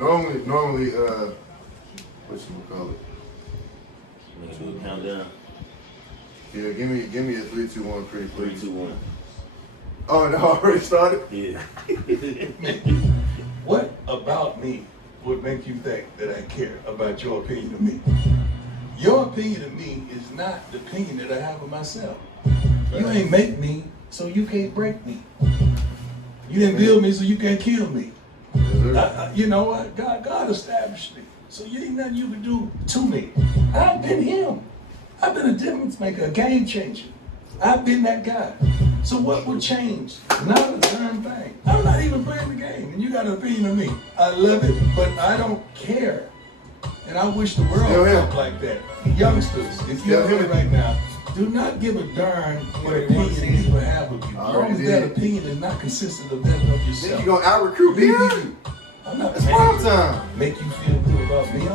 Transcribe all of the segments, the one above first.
Normally, what you call it? Make sure we count down. Yeah, give me a 3, 2, 1, pretty please. 3, 2, 1. Oh, it already started? Yeah. What about me would make you think that I care about your opinion of me? Your opinion of me is not the opinion that I have of myself. You ain't make me, so you can't break me. You didn't build me, so you can't kill me. You know what? God established me. So you ain't nothing you can do to me. I've been him. I've been a difference maker, a game changer. I've been that guy. So what would change? Not a darn thing. I'm not even playing the game, and you got an opinion of me. I love it, but I don't care. And I wish the world felt like that. Youngsters, if you're here right now, do not give a darn what opinion people have of you. As long as that opinion is not consistent of that of yourself. Then you gonna out-recruit me? I'm not It's prime time. Make you feel good about me.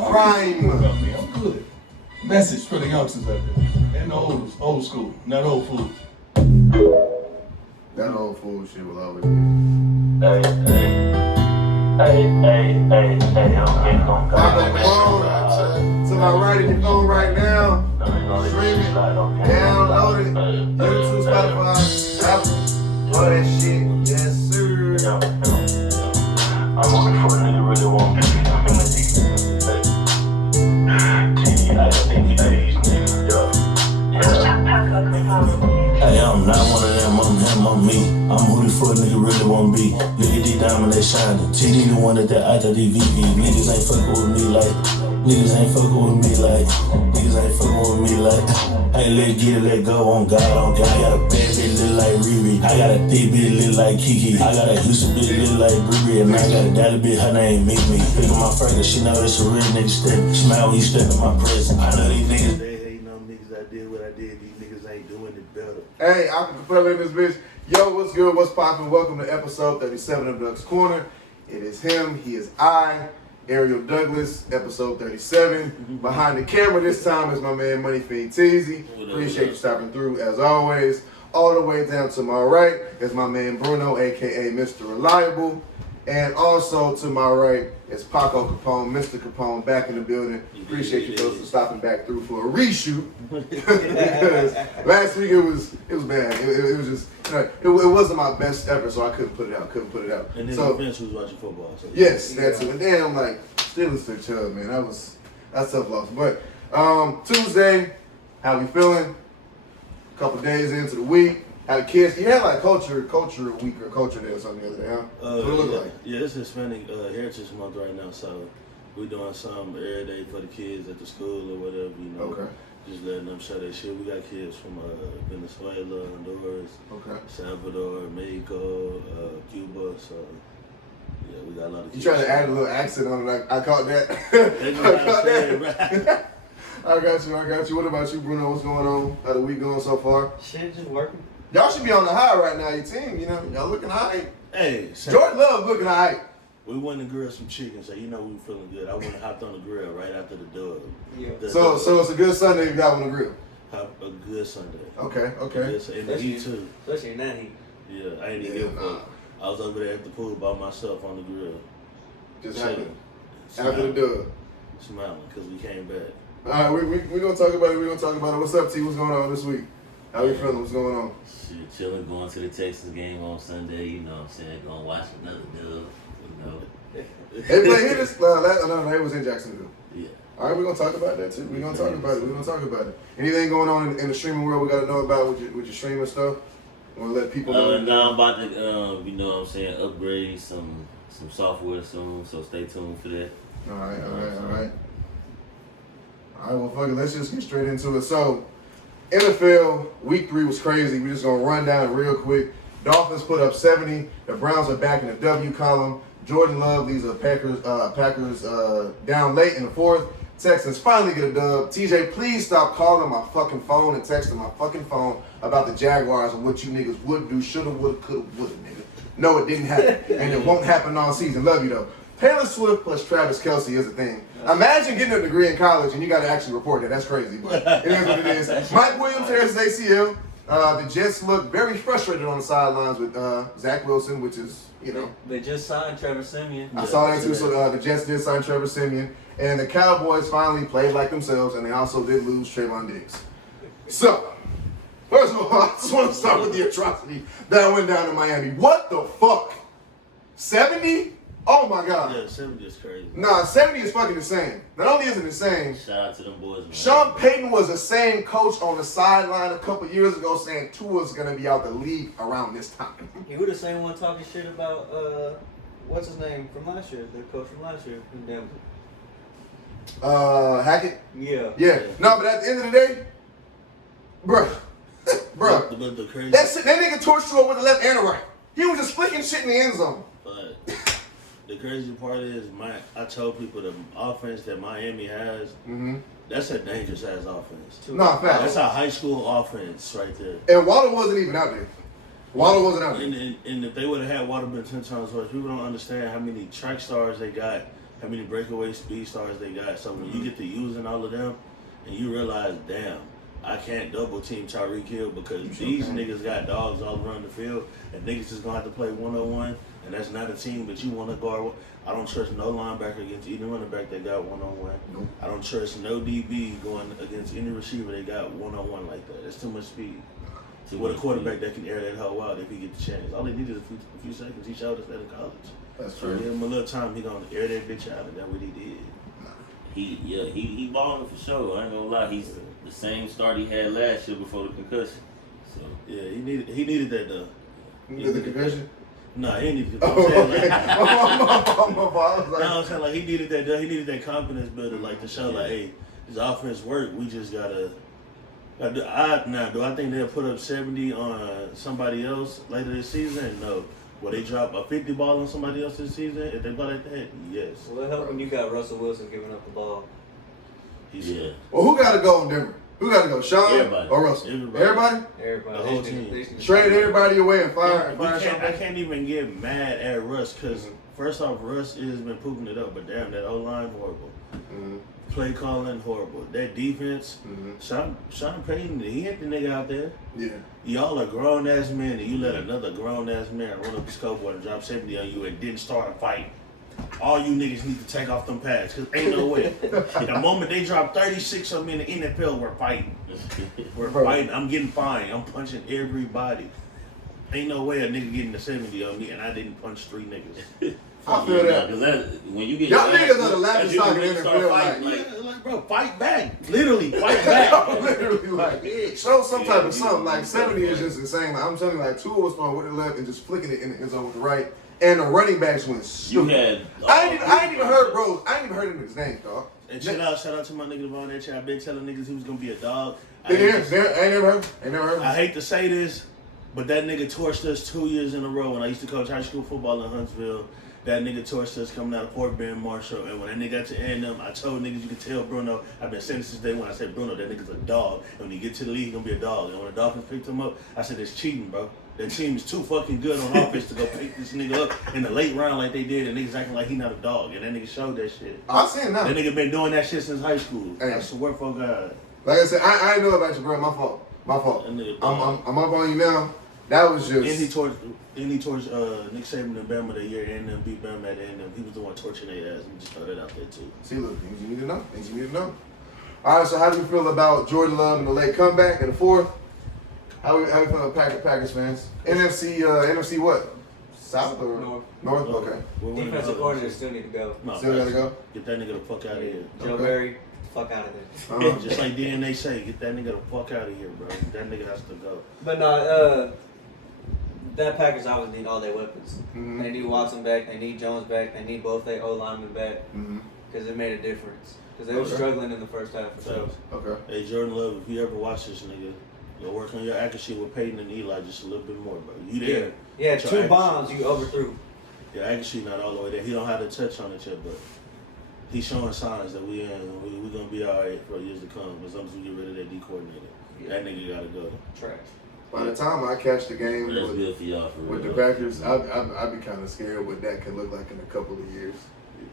I'm good. Message for the youngsters out there. And the old school, not old food. That old fool shit will always be. Hey, I'm getting on To my right in your phone right now. Stream it, download it. YouTube, Spotify, Apple, all that shit. Yes, sir. I'm looking for a nigga really want me. Hey, I'm not one of them, I'm him, I'm me. I'm who the fuck nigga really wanna be. Look at these diamonds, they shining. TD the one that after these VV. Niggas ain't fucking with me like. Niggas ain't fucking with me like. Niggas ain't fucking with me like. Hey, let's get it, let go on God, on God. I got a bad bitch look like Riri. I got a thick bitch look like Kiki. I got a Houston bitch look like Bree. And I got a daddy bitch, her name Mimi. Pick up my fragrance, she know it's a real nigga step. Smile when you step in my presence. I know these niggas, they hating on niggas. I did what I did. These niggas ain't doing it better. Hey, I'm Capella in this bitch. Yo, what's good? What's poppin'? Welcome to episode 37 of Duck's Corner. It is him. He is I, Ariel Douglas, episode 37. Behind the camera this time is my man Money Fiend Teasy. Appreciate you stopping through as always. All the way down to my right is my man Bruno, aka Mr. Reliable. And also to my right is Paco Capone, Mr. Capone, back in the building. Appreciate you folks for stopping back through for a reshoot. Because last week it was bad. It was just, it wasn't my best ever, so I couldn't put it out. And then so, the bench was watching football. So yes, that's it. And then I'm like, Steelers took Chubb, man. That's tough loss. But Tuesday, how we feeling? A couple days into the week. How the kids, you had like culture week or culture day or something the other day, huh? What it look like? Yeah, it's Hispanic Heritage Month right now, so we're doing something every day for the kids at the school or whatever, you know. Okay. Just letting them show their shit. We got kids from Venezuela, Honduras, Salvador, Mexico, Cuba, so yeah, we got a lot of kids. You trying to add a little accent on it, I caught that. I got you. What about you, Bruno? What's going on? How the week going so far? Shit, just working. Y'all should be on the high right now, your team, you know. Y'all looking high. Hey, Jordan Love looking high. we went to grill some chicken, so you know we were feeling good. I went and hopped on the grill right after the dub. Yeah. So it's a good Sunday if y'all on the grill. A good Sunday. Okay. And the heat too. Especially in that heat. Yeah, I ain't even give a fuck. I was over there at the pool by myself on the grill. Just happened. After the dub. Smiling, because we came back. All right, we're going to talk about it. What's up, T? What's going on this week? How you feeling? What's going on? Shit, chilling, going to the Texans game on Sunday, you know what I'm saying? Going to watch another dub, you know. They played here this, no, it was in Jacksonville. Yeah. All right, we're going to talk about that too. We're going to talk about it. Anything going on in the streaming world we got to know about with your streaming stuff? Want to let people know? Now I'm about to, you know what I'm saying, upgrade some software soon, so stay tuned for that. All right. All right, well, fuck it. Let's just get straight into it. So, NFL Week 3 was crazy. We're just going to run down it real quick. Dolphins put up 70. The Browns are back in the W column. Jordan Love leads the Packers down late in the fourth. Texans finally get a dub. TJ, please stop calling my fucking phone and texting my fucking phone about the Jaguars and what you niggas would do, shoulda, woulda, coulda, woulda, nigga. No, it didn't happen. And it won't happen all season. Love you, though. Taylor Swift plus Travis Kelce is a thing. Imagine getting a degree in college and you got to actually report that. That's crazy, but it is what it is. Mike Williams tears his ACL. The Jets look very frustrated on the sidelines with Zach Wilson, which is, They just signed Trevor Siemian. I saw that too. So the Jets did sign Trevor Siemian, and the Cowboys finally played like themselves, and they also did lose Trayvon Diggs. So, first of all, I just want to start with the atrocity that went down in Miami. What the fuck? 70? Oh my God. Yeah, 70 is crazy. Nah, 70 is fucking insane. Not only is it insane, Shout out to them boys, man. Sean Payton was the same coach on the sideline a couple years ago saying Tua's going to be out the league around this time. He was the same one talking shit about, what's his name from last year? The coach from last year. Hackett? Yeah. Yeah. No, but at the end of the day, bruh. But the crazy, That nigga torched you with the left and the right. He was just flicking shit in the end zone. but the crazy part is, I told people the offense that Miami has, that's a dangerous ass offense. Nah, fact. That's a high school offense right there. And Waddle wasn't even out there. Waddle wasn't out there. And if they would have had Water been 10 times worse, people don't understand how many track stars they got, how many breakaway speed stars they got. So when you get to using all of them, and you realize, damn, I can't double team Tyreek Hill because these niggas got dogs all around the field, and niggas just gonna have to play 1-on-1, and that's not a team that you want to guard. I don't trust no linebacker against any running back that got 1-on-1. Nope. I don't trust no DB going against any receiver that got 1-on-1 like that. That's too much speed. With a quarterback that can air that hoe out if he get the chance. All he needed is a few seconds. He showed us that in college. That's So true. give him a little time, he gonna air that bitch out, and that's what he did. He balling for sure. I ain't gonna lie. He's the same start he had last year before the concussion. So Yeah, he needed that though. You did the concussion? Nah, he needed. Oh, I'm saying, okay. like, My fault. I was like, no, I'm saying like he needed that. He needed that confidence builder, like to show like, hey, this offense work. We just gotta. Do I think they'll put up 70 on somebody else later this season? No. Will they drop a 50 ball on somebody else this season? If they play like that, yes. Well, it helped when you got Russell Wilson giving up the ball. He's well, who got to go in Denver? Who got to go? Sean Everybody. or Russell? Everybody. Everybody. The whole They team. just Trade everybody away and fire I Sean Payton? can't even get mad at Russ because first off, Russ has been proving it up, but damn, that O-line horrible. Play calling horrible. That defense, Sean Payton, he hit the nigga out there. Yeah. Y'all are grown ass men, and you let another grown ass man run up the scoreboard and drop 70 on you and didn't start a fight. All you niggas need to take off them pads, cause ain't no way. The moment they drop 36 on me in the NFL, we're fighting. We're fighting. I'm getting fined. I'm punching everybody. Ain't no way a nigga getting the 70 on me and I didn't punch 3 niggas. I feel that. Because when you get Y'all your ass niggas are the whooped, laughing that's you stock in when you the start NFL, fighting, like, Yeah, like, bro, fight back. Literally, fight back. Literally, like, show some type of something. Like, 70 is just insane. Like, I'm telling you, like, Tua was throwing with the left and just flicking it in the end zone with the right. And the running backs went You stupid. had. I ain't even heard, bro. I ain't even heard his name, dog. And shout out to my nigga Devon that I've been telling niggas he was gonna be a dog. I Ain't hate to- never heard. I hate to say this, but that nigga torched us 2 years in a row. When I used to coach high school football in Huntsville, that nigga torched us coming out of Fort Bend Marshall. And when that nigga got to A&M, I told niggas, you can tell Bruno, I've been saying this since day one. I said, Bruno, that nigga's a dog. And when he get to the league, he's gonna be a dog. And when the Dolphins picked him up, I said, it's cheating, bro. That team is too fucking good on offense to go pick this nigga up in the late round like they did, and niggas acting like he not a dog. And that nigga showed that shit. I've seen that. That nigga been doing that shit since high school. Hey. I swear for God. Like I said, I ain't know about you, bro. My fault. That nigga I'm up on you now. That was just. And he torched Nick Saban and Bama that year, and then beat Bama at the end. He was the one torching their ass. We just throw that out there too. See, look, things you need to know. All right, so how do you feel about Jordan Love and the late comeback in the fourth? How we feel about Packers fans? NFC what? South or North? Okay. Defensive coordinator still need to go. No, Still gotta go? Get that nigga the fuck out of here. Joe Okay. Barry, fuck out of there. Just like DNA say, get that nigga the fuck out of here, bro. That nigga has to go. But no, that Packers obviously need all their weapons. Mhm. They need Watson back. They need Jones back. They need both their O linemen back Mm-hmm. because it made a difference. Because they were Okay. struggling in the first half for sure. Okay. Hey, Jordan Love, if you ever watch this nigga, you'll work on your accuracy with Peyton and Eli just a little bit more, bro. You there. Yeah, Your 2 accuracy. bombs you overthrew. Your accuracy not all the way there. He don't have to touch on it yet, but he's showing signs that we gonna be all right for years to come. As long as we get rid of that D coordinator, that nigga gotta go. Trash. By the time I catch the game That's with, good for y'all for with the real. Packers, I'd be kind of scared what that can look like in a couple of years.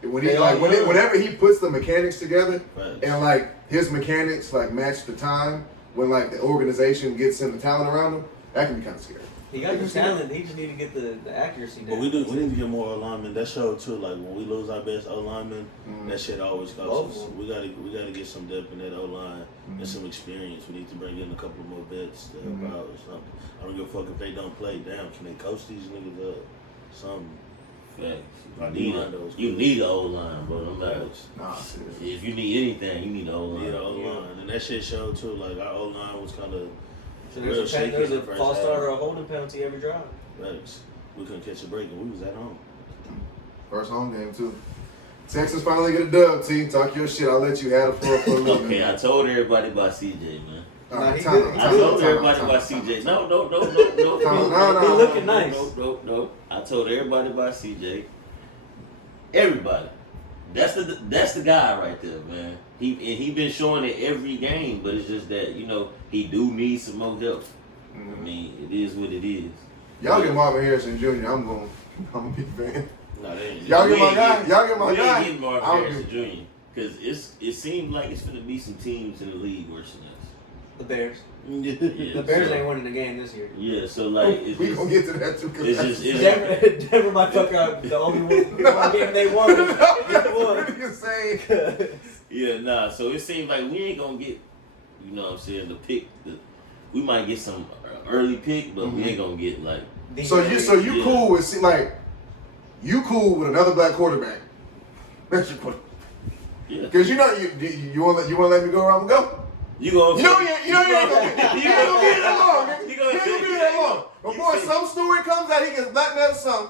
When he They like all young. whenever he puts the mechanics together Right. and like his mechanics like match the time, when like the organization gets him the talent around him, that can be kind of scary. He got the talent. He just need to get the accuracy down. But we need to get more alignment. That showed too. Like when we lose our best O lineman, that shit always costs us. We gotta get some depth in that O line and some experience. We need to bring in a couple more vets to help out or something. I don't give a fuck if they don't play. Damn, can they coach these niggas up? Something. Facts. You need an O-line, bro. I'm like, Nah, if you need anything, you need an O-line. Yeah, O-line. And that shit showed too. Like our O-line was kind of So real there's shaky in the a first false half. start or a holding penalty every drive. Facts. We couldn't catch a break and we was at home. First home game too. Texans finally get a dub. T, talk your shit. I'll let you have the floor for a little Okay, bit. I told everybody about CJ, man. Alright, he time good. out, He I time told out, everybody time about out, time out. CJ. No. No. He looking nice. No. I told everybody about CJ. Everybody. That's the guy right there, man. He been showing it every game, but it's just that, he do need some more help. I mean, it is what it is. Y'all get Marvin Harrison Jr. I'm a big fan. No, they ain't. Y'all get We my ain't guy. getting- Y'all get my we guy. ain't getting Marvin I'm Harrison Jr. Because it seems like it's going to be some teams in the league worse than us. The Bears. Yeah, The Bears so- ain't winning the game this year. Yeah, so like it's We just, gonna get to that too. Cause it's that's just it's, Denver might fuck up the only one game they won. that's One. really insane. yeah, nah. So it seems like we ain't gonna get, you know what I'm saying, the pick. We might get some early pick, but we ain't gonna get like. So you Yeah. cool with you cool with another black quarterback? That's your quarterback. Yeah. Cause you want to let me go where I'm gonna go? You gonna You ain't gonna get that long. Nigga. You You ain't gonna get that long. Before some story comes out, he gets blackmailed or something.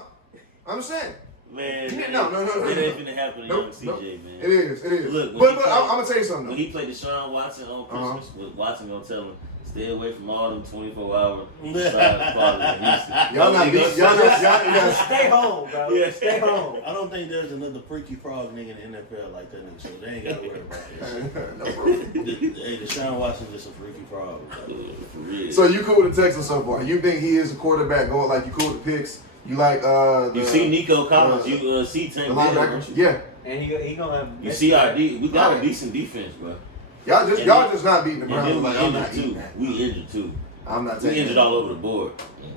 I'm just saying. Man, No. It ain't finna happen to young Nope. CJ, man. It is. Look, but I'm gonna tell you something When though. he played Deshaun Watson on Christmas, Watson gonna tell him, stay away from all them 24-hour side quality in Houston. Y'all not beat. Y'all Stay home, bro. Yeah. Stay home. I don't think there's another freaky frog nigga in the NFL like that nigga, so they ain't gotta worry about it. No, bro. Hey, Deshaun Watson just a freaky frog. For real. So you cool with the Texans so far? You think he is a quarterback going like you cool with the picks? You like you see Nico Collins, you see the Tank Dell, linebacker? don't you? Yeah. And he gonna have. You see we got Right. a decent defense, bro. Y'all just not beating the And Browns. then we Like I'm injured not eating too. that. We injured too. I'm not We taking injured that. all over the board.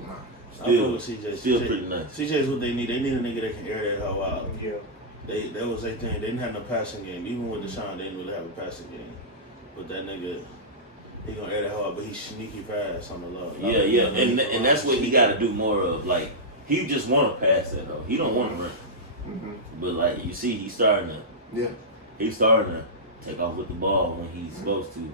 Nah. I fuck with CJ. Still CJ pretty nice. CJ is what they need. They need a nigga that can air that hell out. Yeah. That was their thing. They didn't have no passing game. Even with Deshaun, they didn't really have a passing game. But that nigga, he gonna air that hell out, but he's sneaky fast on the low. Yeah, and that's what he got to do more of. Like he just want to pass that though. He don't want to run. Mm-hmm. But like you see, he's starting Yeah. to take off with the ball when he's supposed to.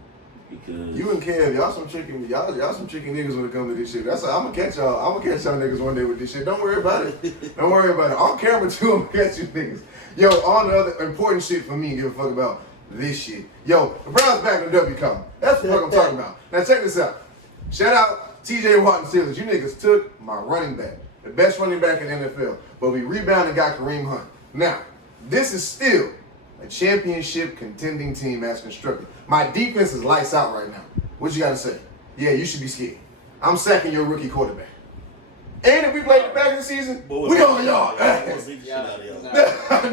Because You and Kev, y'all some chicken niggas when it comes to this shit. That's I'm gonna catch y'all niggas one day with this shit. Don't worry about it. Don't worry about it. On camera too, I'm gonna catch you niggas. Yo, on the other important shit for me, give a fuck about this shit. Yo, the Browns back in the W column. That's what I'm talking about. Now check this out. Shout out TJ Watt and Steelers. You niggas took my running back, the best running back in the NFL, but we rebounded and got Kareem Hunt. Now, this is still a championship contending team as constructed. My defense is lights out right now. What you gotta say? Yeah, you should be scared. I'm sacking your rookie quarterback. And if we play the back of the season, we on y'all ass.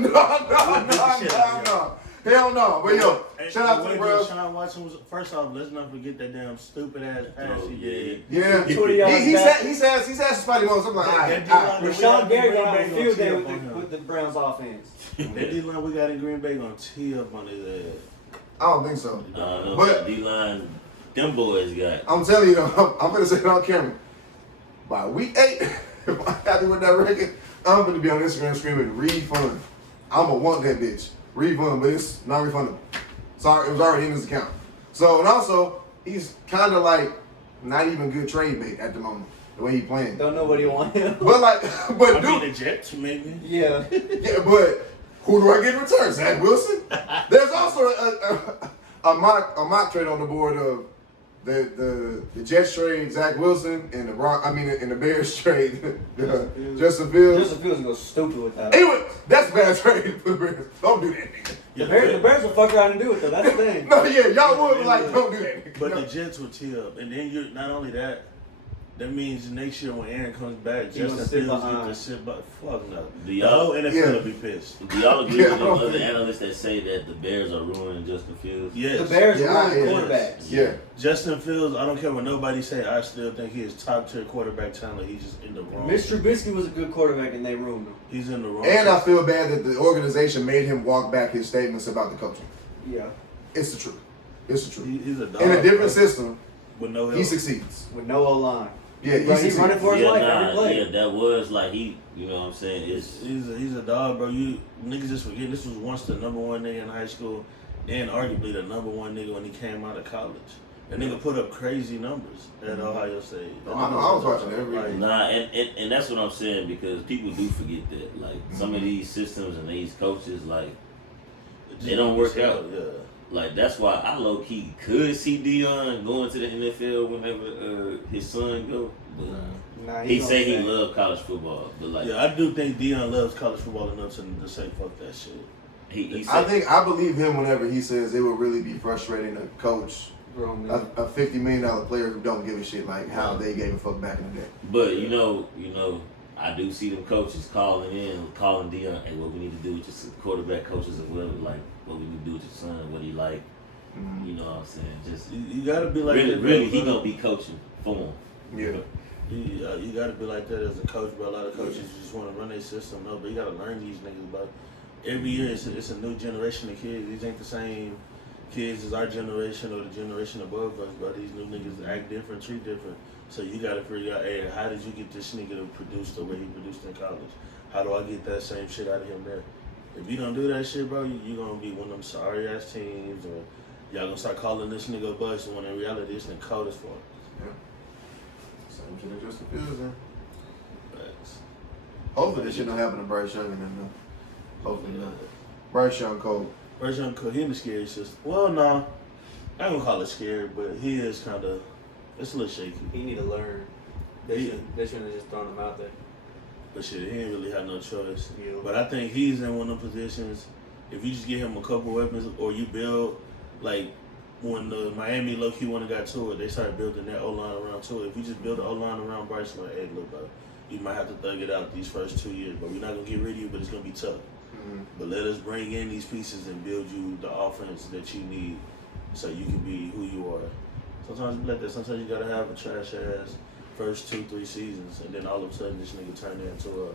No. Hell no. But yo, shout out to the Browns. Deshaun Watson was first off. Let's not forget that damn stupid ass pass he did. Yeah, 20 yards he's back. had some spotty moments. I'm like, all right. Rashawn Gary got on the Green Bay field day gonna tee up on with the Browns offense. That D-line we got in Green Bay gonna tee up on his ass. I don't think so. no, But- D-line, them boys got. I'm telling you, though, I'm gonna say it on camera. By week 8, if I'm happy with that record, I'm gonna be on Instagram screaming refund. I'm gonna want that bitch. Refund, but it's not refundable. Sorry, it was already in his account. So, and also, he's kind of like not even good trade bait at the moment, the way he playing. Don't know what he want him. But like, but I mean, the dude, Jets maybe. Yeah. yeah, but who do I get in return? Zach Wilson? There's also a mock trade on the board of the Jets trade Zach Wilson and the Bears trade Justin Fields. Justin Fields goes stupid with that. Anyway, that's bad trade for the Bears. Don't do that, nigga. The Bears will fuck around and do it though. That's the thing. No, yeah, y'all would, but like, don't do that, nigga. But No. the Jets will tee up, and then you not only that, That means next year when Aaron comes back, He Justin gonna sit Fields behind. get to sit by. Fuck no. Do The y'all- whole NFL Yeah. will be pissed. Do y'all agree Yeah, with the I don't other think- analysts that say that the Bears are ruining Justin Fields? Yes. The Bears Yeah, are yeah. quarterbacks. Yeah. Justin Fields, I don't care what nobody say, I still think he is top tier quarterback talent. He's just in the wrong. Mitch Trubisky was a good quarterback and they ruined him. He's in the wrong. And I system. feel bad that the organization made him walk back his statements about the coaching. Yeah. It's the truth. It's the truth. He's a dog. In a different system, with no help. he succeeds. With no O-line. Yeah, he He's succeeds. running for his life every play. Yeah, that was like he, you know what I'm saying? It's He's a dog, bro. You niggas just forget this was once the number one nigga in high school, and arguably the number one nigga when he came out of college. That nigga put up crazy numbers at Ohio State. Oh, I know. I was watching every- Like, nah, and that's what I'm saying because people do forget that. Like some of these systems and these coaches, like they don't work out. Yeah. Like that's why I low key could see Deion going to the NFL whenever his son go. But Nah, he gonna say he stay. loved college football, but like Yeah, I do think Deion loves college football enough to say fuck that shit. he I said, I believe him whenever he says it would really be frustrating to coach Grown a, man. a $50 million player who don't give a shit like how they gave a fuck back in the day. but you know, I do see them coaches calling Deion, hey, what we need to do with your quarterback coaches as well, like what we need to do with your son, what he like. You know what I'm saying? Just You gotta be like really, that. really, he bro. gonna be coaching for him. Yeah. You gotta be like that as a coach, but a lot of coaches just want to run their system. No, but you gotta learn these niggas. But every year it's a new generation of kids. These ain't the same kids as our generation or the generation above us. But these new niggas act different, treat different. So you gotta figure out, hey, how did you get this nigga to produce the way he produced in college? How do I get that same shit out of him there? If you don't do that shit, bro, you gonna be one of them sorry ass teams, or y'all gonna start calling this nigga a bust when in reality this nigga cold as fuck. Same shit as Justin Fields, man. Facts. Hopefully this shit don't happen to Bryce Young and them, though. Hopefully not. Bryce Young cold. Bryce Young, he in the scary system. Well, no, I don't call it scary, but he is kind of. It's a little shaky. He need to learn. They shouldn't have just thrown him out there. But shit, he ain't really had no choice. Yeah. But I think he's in one of them positions. If you just give him a couple weapons, or you build like when the Miami low key one got to it, they started building that O line around to it. If you just build an O line around Bryce, like, hey, look, bro, you might have to thug it out these first 2 years, but we're not gonna get rid of you. But it's gonna be tough. But let us bring in these pieces and build you the offense that you need, so you can be who you are. Sometimes it's like that. Sometimes you gotta have a trash ass first 2-3 seasons, and then all of a sudden this nigga turned into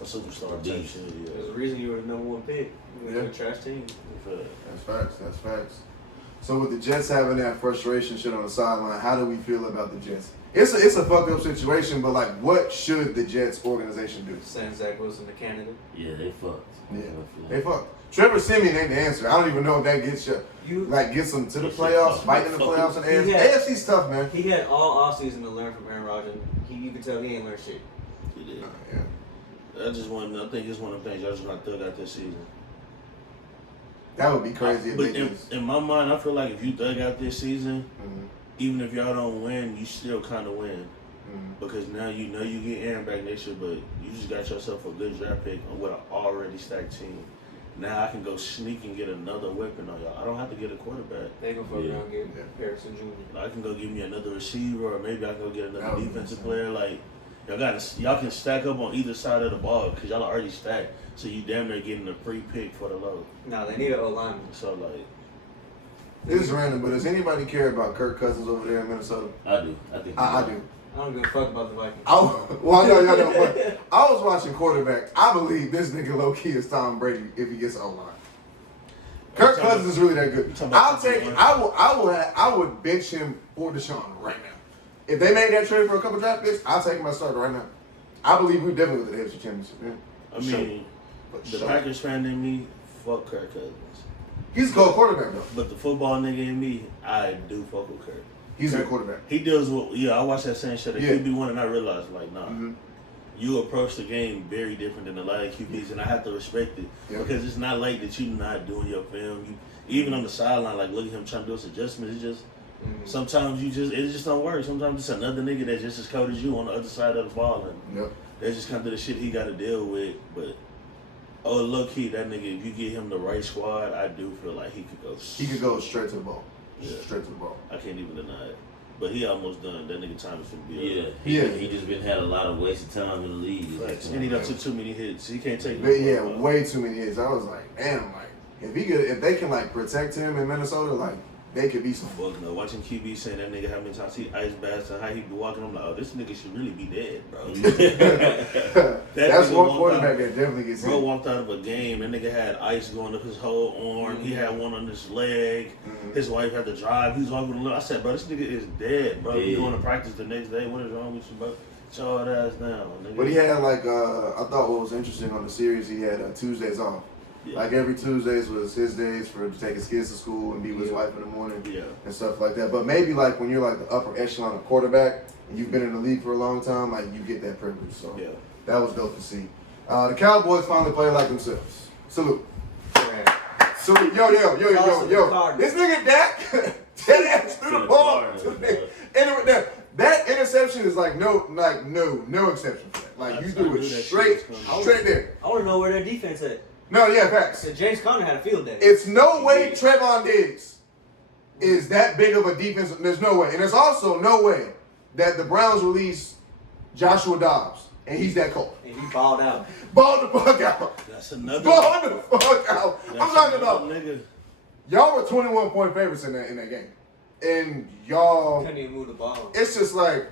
a superstar type shit. Yeah. There's a reason you were the number one pick. You were Yeah. a trash team. That's facts. That's facts. So with the Jets having that frustration shit on the sideline, how do we feel about the Jets? It's a fucked up situation, but like, what should the Jets organization do? Send Zach Wilson to Canada. Yeah, they fucked. Yeah, they fucked. Trevor Siemian ain't the answer. I don't even know if that gets you gets them to the playoffs, fighting in the playoffs, and AFC. Yeah. AFC's tough, man. He had all offseason to learn from Aaron Rodgers. You can tell he ain't learned shit. He did. Yeah. I think it's one of the things y'all just gonna thug out this season. That would be crazy if But they just. in my mind, I feel like if you thug out this season, Mhm. even if y'all don't win, you still kind of win. Mhm. Because now you know you get Aaron back next year, but you just got yourself a good draft pick with an already stacked team. Now I can go sneak and get another weapon on y'all. I don't have to get a quarterback. They gonna fuck Yeah. around and get Yeah. Harrison Jr. I can go give me another receiver, or maybe I can go get That another would be defensive insane. player. Like y'all can stack up on either side of the ball because y'all are already stacked. So you damn near getting a free pick for the low. No, they need an O-lineman. So like, This is random, but does anybody care about Kirk Cousins over there in Minnesota? I do. I think I do. I don't give a fuck about the Vikings. Well, I know y'all don't. But I was watching quarterback. I believe this nigga low key is Tom Brady if he gets O-line. Kirk Cousins is really that good. talking about I'll take. I would bench him for Deshaun right now. If they made that trade for a couple draft picks, I'll take him as starter right now. I believe we definitely with the AFC Championship. Yeah. I mean, But the sure. Packers fan in me, fuck Kirk Cousins. He's a cold quarterback though. But the football nigga in me, I do fuck with Kirk. He's a good quarterback. He deals with, I watched that same shit. They Yeah. QB1 and I realized, like, nah, Mhm. you approach the game very different than a lot of QBs, and I have to respect it. Yeah. Because it's not like that you not doing your film. Even on the sideline, like, look at him trying to do his adjustments. It's just, sometimes it just don't work. Sometimes it's another nigga that's just as cold as you on the other side of the ball, and Yep. that's just kind of the shit he got to deal with. But, low key, that nigga, if you get him the right squad, I do feel like he could go. He could go straight to the ball. Yeah. Straight to the ball. I can't even deny it. But he almost done. That nigga time is finna be up. Yeah, Yeah. he just been had a lot of wasted time in the league. And he done took too many hits. He can't take. But yeah, way too many hits. I was like, damn, like if they can like protect him in Minnesota, like they could be some. Fuck no. Watching QB saying that nigga how many times he ice baths and how he be walking, I'm like, oh, this nigga should really be dead, bro. That's nigga one walked quarterback out- that definitely gets Bro hit. walked out of a game. That nigga had ice going up his whole arm. He had one on his leg. His wife had to drive. He was walking a little. I said, bro, this nigga is dead, bro. He Dead. going to practice the next day. What is wrong with you, bro? Shut your ass down, nigga. But he had like I thought what was interesting on the series, he had Tuesdays off. Yeah. Like every Tuesdays was his days for to take his kids to school and be with his wife in the morning Yeah. and stuff like that. But maybe like when you're like the upper echelon of quarterback and you've been in the league for a long time, like you get that privilege. So Yeah. that was dope to see. The Cowboys finally played like themselves. Salute. Salute. Yo. This nigga Dak, dead ass threw the ball to the nigga. And that interception is like no exception for that. Like you threw it straight there. I want to know where their defense at. No, yeah, facts. So James Conner had a field day. It's no way Trevon Diggs is that big of a defense. There's no way. And there's also no way that the Browns release Joshua Dobbs and he's that cold. And he balled out. Ball the fuck out. That's another. Ball the fuck out. I'm talking about nigga. y'all were 21-point favorites in that game. And y'all, Couldn't even move the ball. it's just like,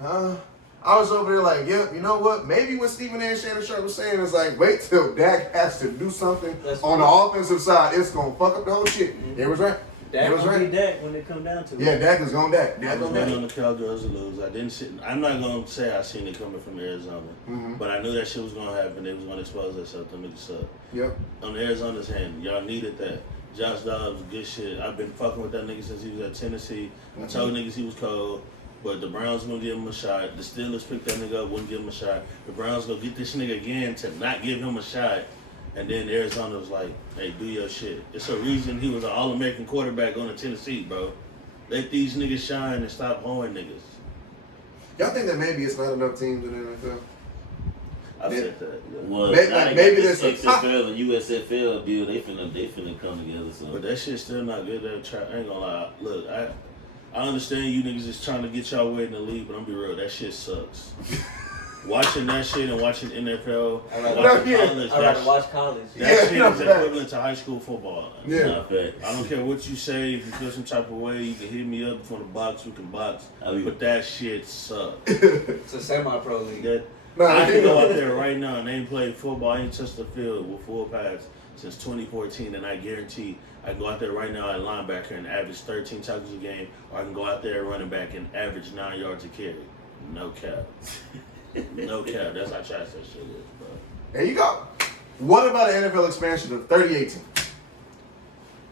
I was over there like, yeah, you know what? Maybe what Stephen A. and Shannon Sharp was saying is like, wait till Dak has to do something on the offensive side. It's going to fuck up the whole shit. It was right. Dak It was gonna be right. Dak when it come down to it. Yeah, Dak is going Dak. I Dak was going betting on Dak. the Cowboys to lose. I didn't see. I'm not gonna say I seen it coming from Arizona, but I knew that shit was gonna happen. They was gonna expose themselves. Them niggas suck. Yep. On Arizona's hand, y'all needed that. Josh Dobbs, good shit. I've been fucking with that nigga since he was at Tennessee. I told niggas he was cold, but the Browns wouldn't give him a shot. The Steelers picked that nigga up, wouldn't give him a shot. The Browns gonna get this nigga again to not give him a shot. And then Arizona was like, hey, do your shit. It's a reason he was an All-American quarterback going to Tennessee, bro. Let these niggas shine and stop hoeing niggas. Y'all think that maybe it's not enough teams in the NFL? I said that. Yeah. Well, Maybe- now like, they maybe got this there's a top- XFL and USFL deal. They finna come together. So But that shit's still not good. I ain't gonna lie. Look, I understand you niggas is trying to get y'all way in the league, but I'm be real, that shit sucks. Watching that shit and watching NFL, I'd rather- watching Yeah. college, I'd rather watch college. that Yeah, shit no, is facts. equivalent to high school football. Yeah. not bad. I don't care what you say. If you feel some type of way, you can hit me up from the box. We can box. I mean- But that shit sucks. It's a semi-pro league. That, Nah, I can go out yeah. there right now and ain't played football. I ain't touched the field with full pads since 2014, and I guarantee I can go out there right now at linebacker and average 13 tackles a game, or I can go out there at running back and average 9 yards a carry. No cap. No cap. That's how trash that shit is, bro. There you go. What about an NFL expansion of 38 teams?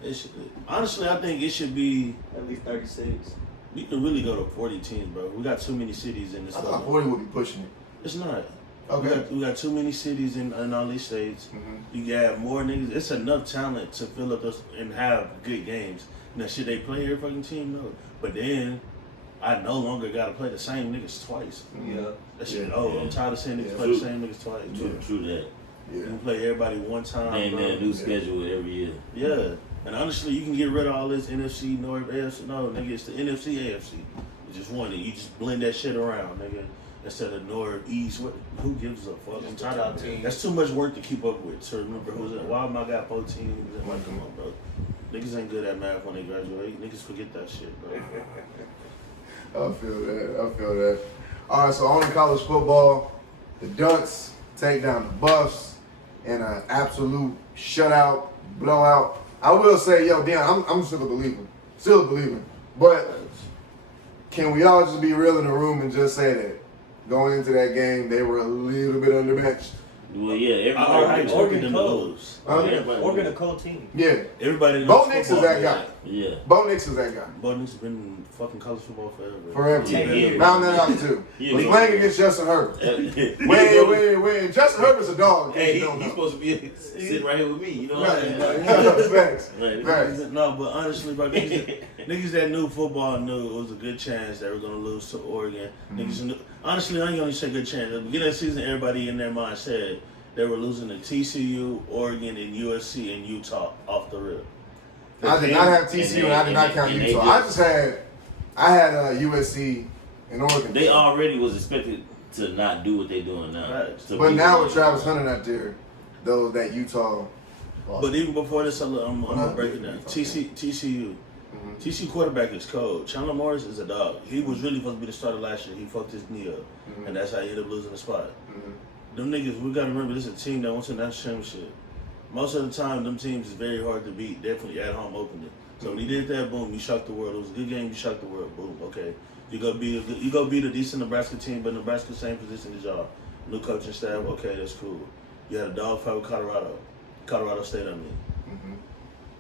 It should, honestly, I think it should be. At least 36. We can really go to 40 teams, bro. We got too many cities in this I stuff. thought 40 would be pushing it. It's not. Okay. We got too many cities in all these states. You got more niggas. It's enough talent to fill up those and have good games. Now, should they play every fucking team? No. But then, I no longer got to play the same niggas twice. Yeah. That shit, Yeah. I'm tired of seeing niggas Yeah. play the same niggas twice. True that. Yeah. You play everybody one time. Ain't bro. that new schedule every year. Yeah. And honestly, you can get rid of all this NFC, North, AFC. No, nigga, it's the NFC, AFC. You just want it. You just blend that shit around, nigga. Instead of North, East, who gives a fuck? I'm tired of teams. That's too much work to keep up with. So remember, why am I got 4 teams? I'm like, come on, bro. Niggas ain't good at math when they graduate. Niggas forget that shit, bro. I feel that. All right, so on to college football, the Ducks take down the Buffs in an absolute shutout, blowout. I will say, yo, Deion, I'm still a believer. But can we all just be real in the room and just say that going into that game, they were a little bit undermatched? Well, yeah, I everybody. expected them to lose. Everybody- Oregon a cold team. Yeah. Everybody knows Bo Nix is football, that guy. Yeah. Bo Nix is that guy. Bo Nix has been fucking college football forever. Forever. Yeah, yeah. Found that out too. Yeah. Was playing against Justin Herbert. Hey, Wait. Justin Herbert's a dog. he's You don't know. supposed to be sitting right here with me. You know what I'm Right. saying? Facts. Right. Facts. No, but honestly, bro, niggas that knew football knew it was a good chance they were gonna lose to Oregon. Niggas knew, honestly, I ain't gonna say good chance. At the beginning of the season, everybody in their mind said they were losing to TCU, Oregon, and USC and Utah off the rip. I did not have TCU and I did not count and they Utah. just- I just had I had USC and Oregon. They already was expected to not do what they doing now. Right. So But we- now with Travis Hunter not there, though, that Utah. But even before this, I'm gonna break it down. TCU. TCU quarterback is cold. Chandler Morris is a dog. He was really supposed to be the starter last year. He fucked his knee up, and that's how he ended up losing the spot. Them niggas, we gotta remember, this is a team that went to the national championship. Most of the time, them teams is very hard to beat. Definitely at home opening. So when he did that, boom, you shocked the world. It was a good game. You shocked the world. Boom. Okay, you go beat a decent Nebraska team, but Nebraska's same position as y'all. New coaching staff. Okay, that's cool. You had a dog fight with Colorado. Colorado State, I mean.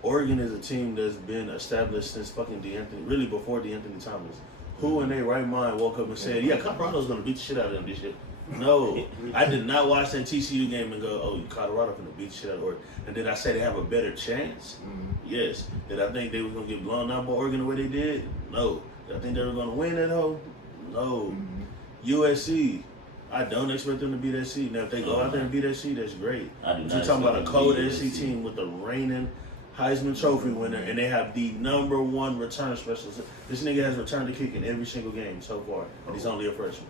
Oregon is a team that's been established since fucking really before DeAnthony Thomas. Who in their right mind woke up and said, yeah, Colorado's going to beat the shit out of them this year? No. I did not watch that TCU game and go, oh, Colorado going to beat the shit out of Oregon. And did I say they have a better chance? Yes. Did I think they were going to get blown out by Oregon the way they did? No. Did I think they were going to win that hoe? No. USC. I don't expect them to beat SC. Now, if they go out there and beat SC, that's great. But you're talking about a cold SC team with the reigning Heisman Trophy winner, and they have the #1 return specialist. This nigga has returned the kick in every single game so far, and he's only a freshman.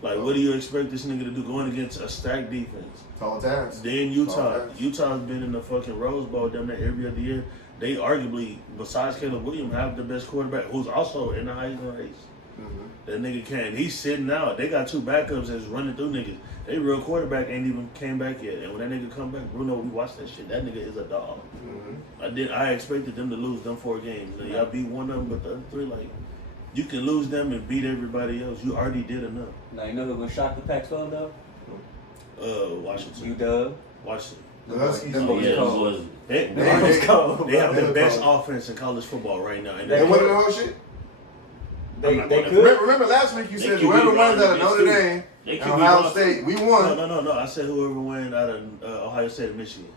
Like, what do you expect this nigga to do going against a stacked defense? Tall task. Then Utah's been in the fucking Rose Bowl down there every other year. They arguably, besides Caleb Williams, have the best quarterback, who's also in the Heisman race. That nigga can. He's sitting out. They got 2 backups that's running through niggas. They real quarterback ain't even came back yet. And when that nigga come back, Bruno, we watched that shit. That nigga is a dog. I expected them to lose them 4 games. Now, y'all beat one of them, but the other 3, like, you can lose them and beat everybody else. You already did enough. Now, you know who gonna shock the Pac-12 though? Washington. UW. Washington. They They have the best offense in college football right now. And They won the whole shit? They could. Remember last week you said whoever wins out of Notre Dame and Ohio State, we won. No. I said whoever wins out of Ohio State and Michigan.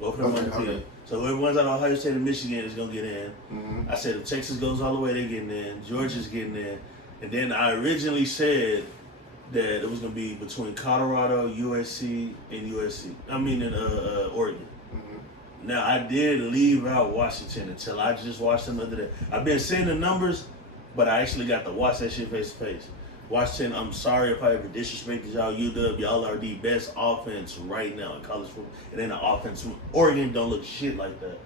Both of them undefeated. So whoever wins out of Ohio State and Michigan is gonna get in. I said if Texas goes all the way, they're getting in. Georgia's getting in. And then I originally said that it was gonna be between Colorado, USC, and Oregon. Now I did leave out Washington until I just watched them the other day. I've been seeing the numbers, but I actually got to watch that shit face to face. Washington, I'm sorry if I ever disrespected y'all. UW, y'all are the best offense right now in college football. It ain't an offense. Oregon don't look shit like that.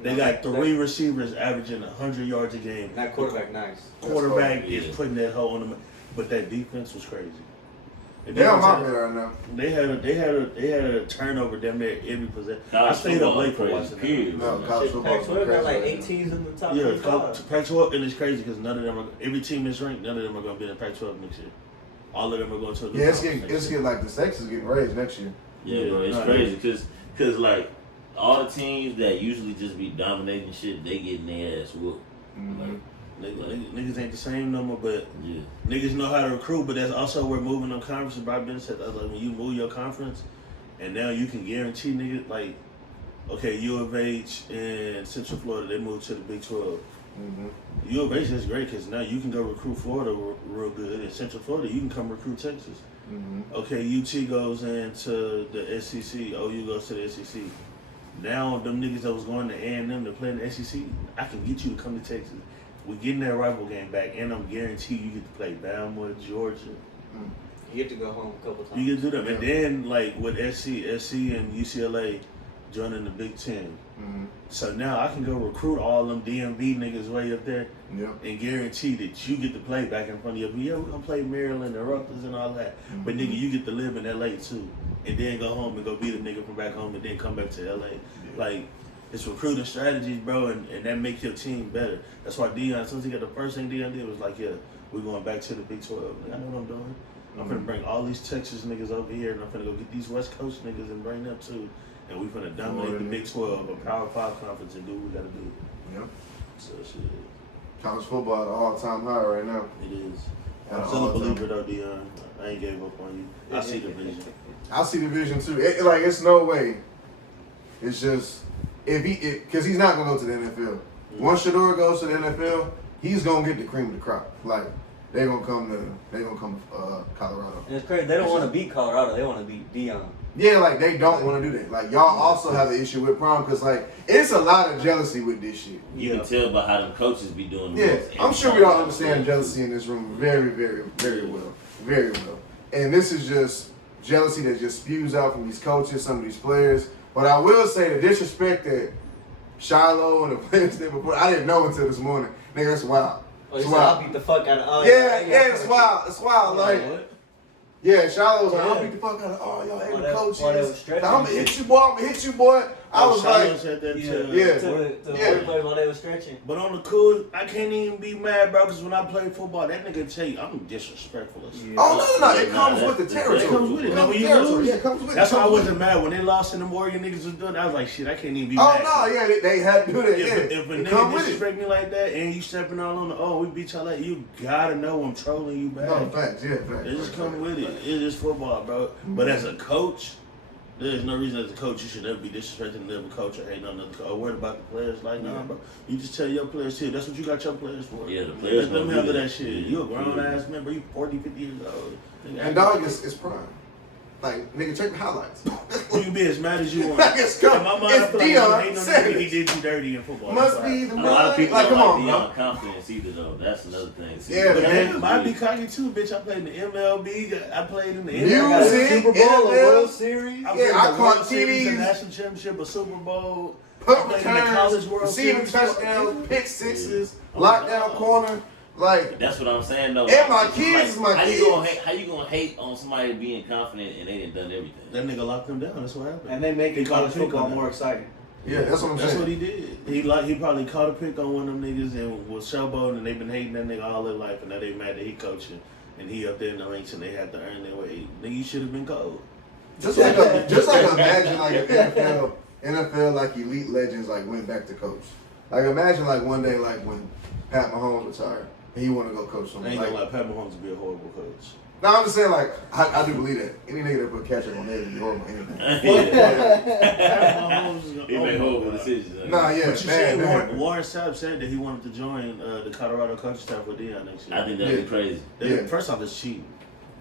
They got 3 receivers averaging 100 yards a game. That quarterback nice. Quarterback is putting that hoe on them, but that defense was crazy. They're on my radar now. They had a turnover damn near every possession. I stayed up late for watching that. No, college football. Pac-12 got like 8 teams in the top 25. Pac-12, and it's crazy because none of them are. Every team that's ranked, none of them are going to be in Pac-12 next year. All of them are going to. It's getting like the Texas is getting raised next year. Yeah, bro, it's crazy because like all the teams that usually just be dominating shit, they getting their ass whooped. Like, Niggas ain't the same no more, but niggas know how to recruit. But that's also where moving them conferences. Bob Ben said, like, when you move your conference, and now you can guarantee niggas like, okay, U of H and Central Florida, they moved to the Big 12. U of H is great because now you can go recruit Florida real good, and Central Florida you can come recruit Texas. Okay, UT goes into the SEC, OU goes to the SEC. Now them niggas that was going to A&M to play in the SEC, I can get you to come to Texas. We're getting that rival game back, and I'm guaranteed you get to play Bama, Georgia. You get to go home a couple times. You get to do them. And then, like, with SC and UCLA joining the Big Ten. So now I can go recruit all them DMV niggas way up there and guarantee that you get to play back in front of your people. Yeah, we're going to play Maryland and Rutgers and all that. But, nigga, you get to live in L.A., too. And then go home and go beat a nigga from back home and then come back to L.A. Like, it's recruiting strategies, bro, and that makes your team better. That's why Deion, as soon as he got the first thing Deion did was like, yeah, we're going back to the Big 12. Like, I know what I'm doing. I'm finna bring all these Texas niggas over here, and I'm finna go get these West Coast niggas and bring them too. And we finna dominate the Big 12, a Power 5 conference, and do what we gotta do. Yep. So shit. College football at an all-time high right now. It is. I'm still a believer though, Deion. I ain't gave up on you. I see the vision. I see the vision too. It's no way. It's just because he's not gonna go to the NFL. Once Shador goes to the NFL, he's gonna get the cream of the crop. Like they're gonna come to Colorado. And it's crazy. They don't want to beat Colorado. They want to beat Deion. Yeah, like they don't want to do that. Like y'all also have an issue with prom because like it's a lot of jealousy with this shit. You can tell by how them coaches be doing. Yeah, this. I'm sure we all understand jealousy in this room very, very, very well. Very well. And this is just jealousy that just spews out from these coaches, some of these players. But I will say the disrespect that Shiloh and the players did before, I didn't know until this morning. Nigga, that's wild. Oh, It's he said, I'll wild. beat the fuck out of all Yeah, y'all. yeah, it's wild. It's wild. Like, yeah, Shiloh was like, I'll Yeah. beat the fuck out of all y'all While hating they- coaches. while they was stretching I'm gonna and hit shit. you, boy. I'm gonna hit you, boy. I was Shiloh like, said that Yeah, too. Yeah. to the Yeah. workplace while they were stretching. But on the cool, I can't even be mad, bro, because when I play football, that nigga tell you I'm disrespectful as fuck. oh, no. It comes with the territory. It comes with it. It Now, comes when with you territory. lose, Yeah, it comes with it. that's It why I comes with wasn't mad. When they lost and the Morgan niggas was doing it, I was like, shit, I can't even be Oh, mad. no, yeah, they had to do that. If, Yeah. if a It nigga come with it. disrespect me like that and you stepping all on the, we beat y'all like, you gotta know I'm trolling you back. No, facts, yeah, facts. It just come with it. It is football, bro. But as a coach, there's no reason as a coach you should ever be disrespecting another coach or hating on another coach or worried about the players. Like, nah, bro. You just tell your players, too. That's what you got your players for. Yeah, the players Let them gonna do handle that. that shit. You a grown ass man, bro. You 40, 50 years old. And dog is prime. Like, nigga, check the highlights. You can be as mad as you want. Like, it's good. In my mind, It's I feel like I'm Deion hating on the nigga, Sanders. he did you dirty in football. Must That's be why. the A lot of people like, don't come like on, beyond bro. confidence either, though. That's another thing. See, Yeah, But but then, I be cocky too, bitch. I played in the MLB. I played in the Music, NFL. Super Bowl, a NFL. World Series. I played Yeah, in I the caught World Series, TDs. the National Championship, a Super Bowl. Punt I played in the College returns, World receiving Series. touchdowns, pick sixes, lockdown corner. Like, that's what I'm saying, though. And my It's kids like, is my how kids. how you gonna hate on somebody being confident and they done done everything? That nigga locked them down. That's what happened. And they make He college caught a pick football on more them. exciting. yeah, that's what I'm That's saying. what he did. He probably caught a pick on one of them niggas and was showboating, and they've been hating that nigga all their life, and now they mad that he coaching and he up there in the ranks and they had to earn their way. Nigga, you should have been cold. Just like imagine like an NFL like elite legends like went back to coach. Like imagine like one day like when Pat Mahomes retired and he want to go coach I something. ain't Like, gonna lie, Pat Mahomes would be a horrible coach. no, I'm just saying like I do believe that any nigga that put ketchup on there would be horrible. Anything. Pat Mahomes is gonna He made horrible bro. decisions. Nah, yeah, But you bad, see, bad. Warren Sapp said that he wanted to join the Colorado coaching staff with Deion next year. I think that'd be crazy. Yeah. First off, it's cheating.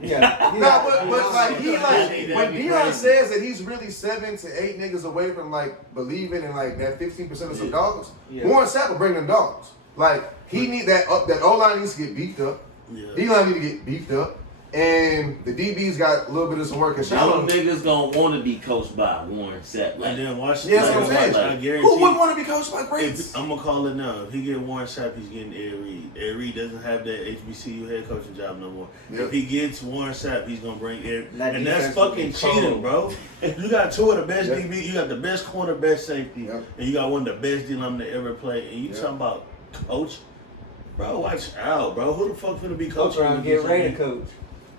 Yeah. No, but like he like That'd when be Deion crazy. says that he's really 7 to 8 niggas away from like believing in like that 15% of some dogs. Yeah. Warren Sapp will bring them dogs. Like he need that O line needs to get beefed up. Yeah. D line need to get beefed up, and the DBs got a little bit of some work. And Them Shallow. niggas gonna want to be coached by Warren Sapp. Like, And then Washington. Yeah, that's what I'm saying. I guarantee. Who wouldn't want to be coached by greats? I'm gonna call it now. If he get Warren Sapp, he's getting Ed Reed. Ed Reed doesn't have that HBCU head coaching job no more. Yep. If he gets Warren Sapp, he's gonna bring Ed. That And that's defense will fucking be cheating, cold. bro. You got two of the best Yep. DB. You got the best corner, best safety, Yep. and you got one of the best D linemen to ever play. And you Yep. talking about coach? Bro, watch out, bro. Who the fuck finna be Coach coaching? around, get ready to coach.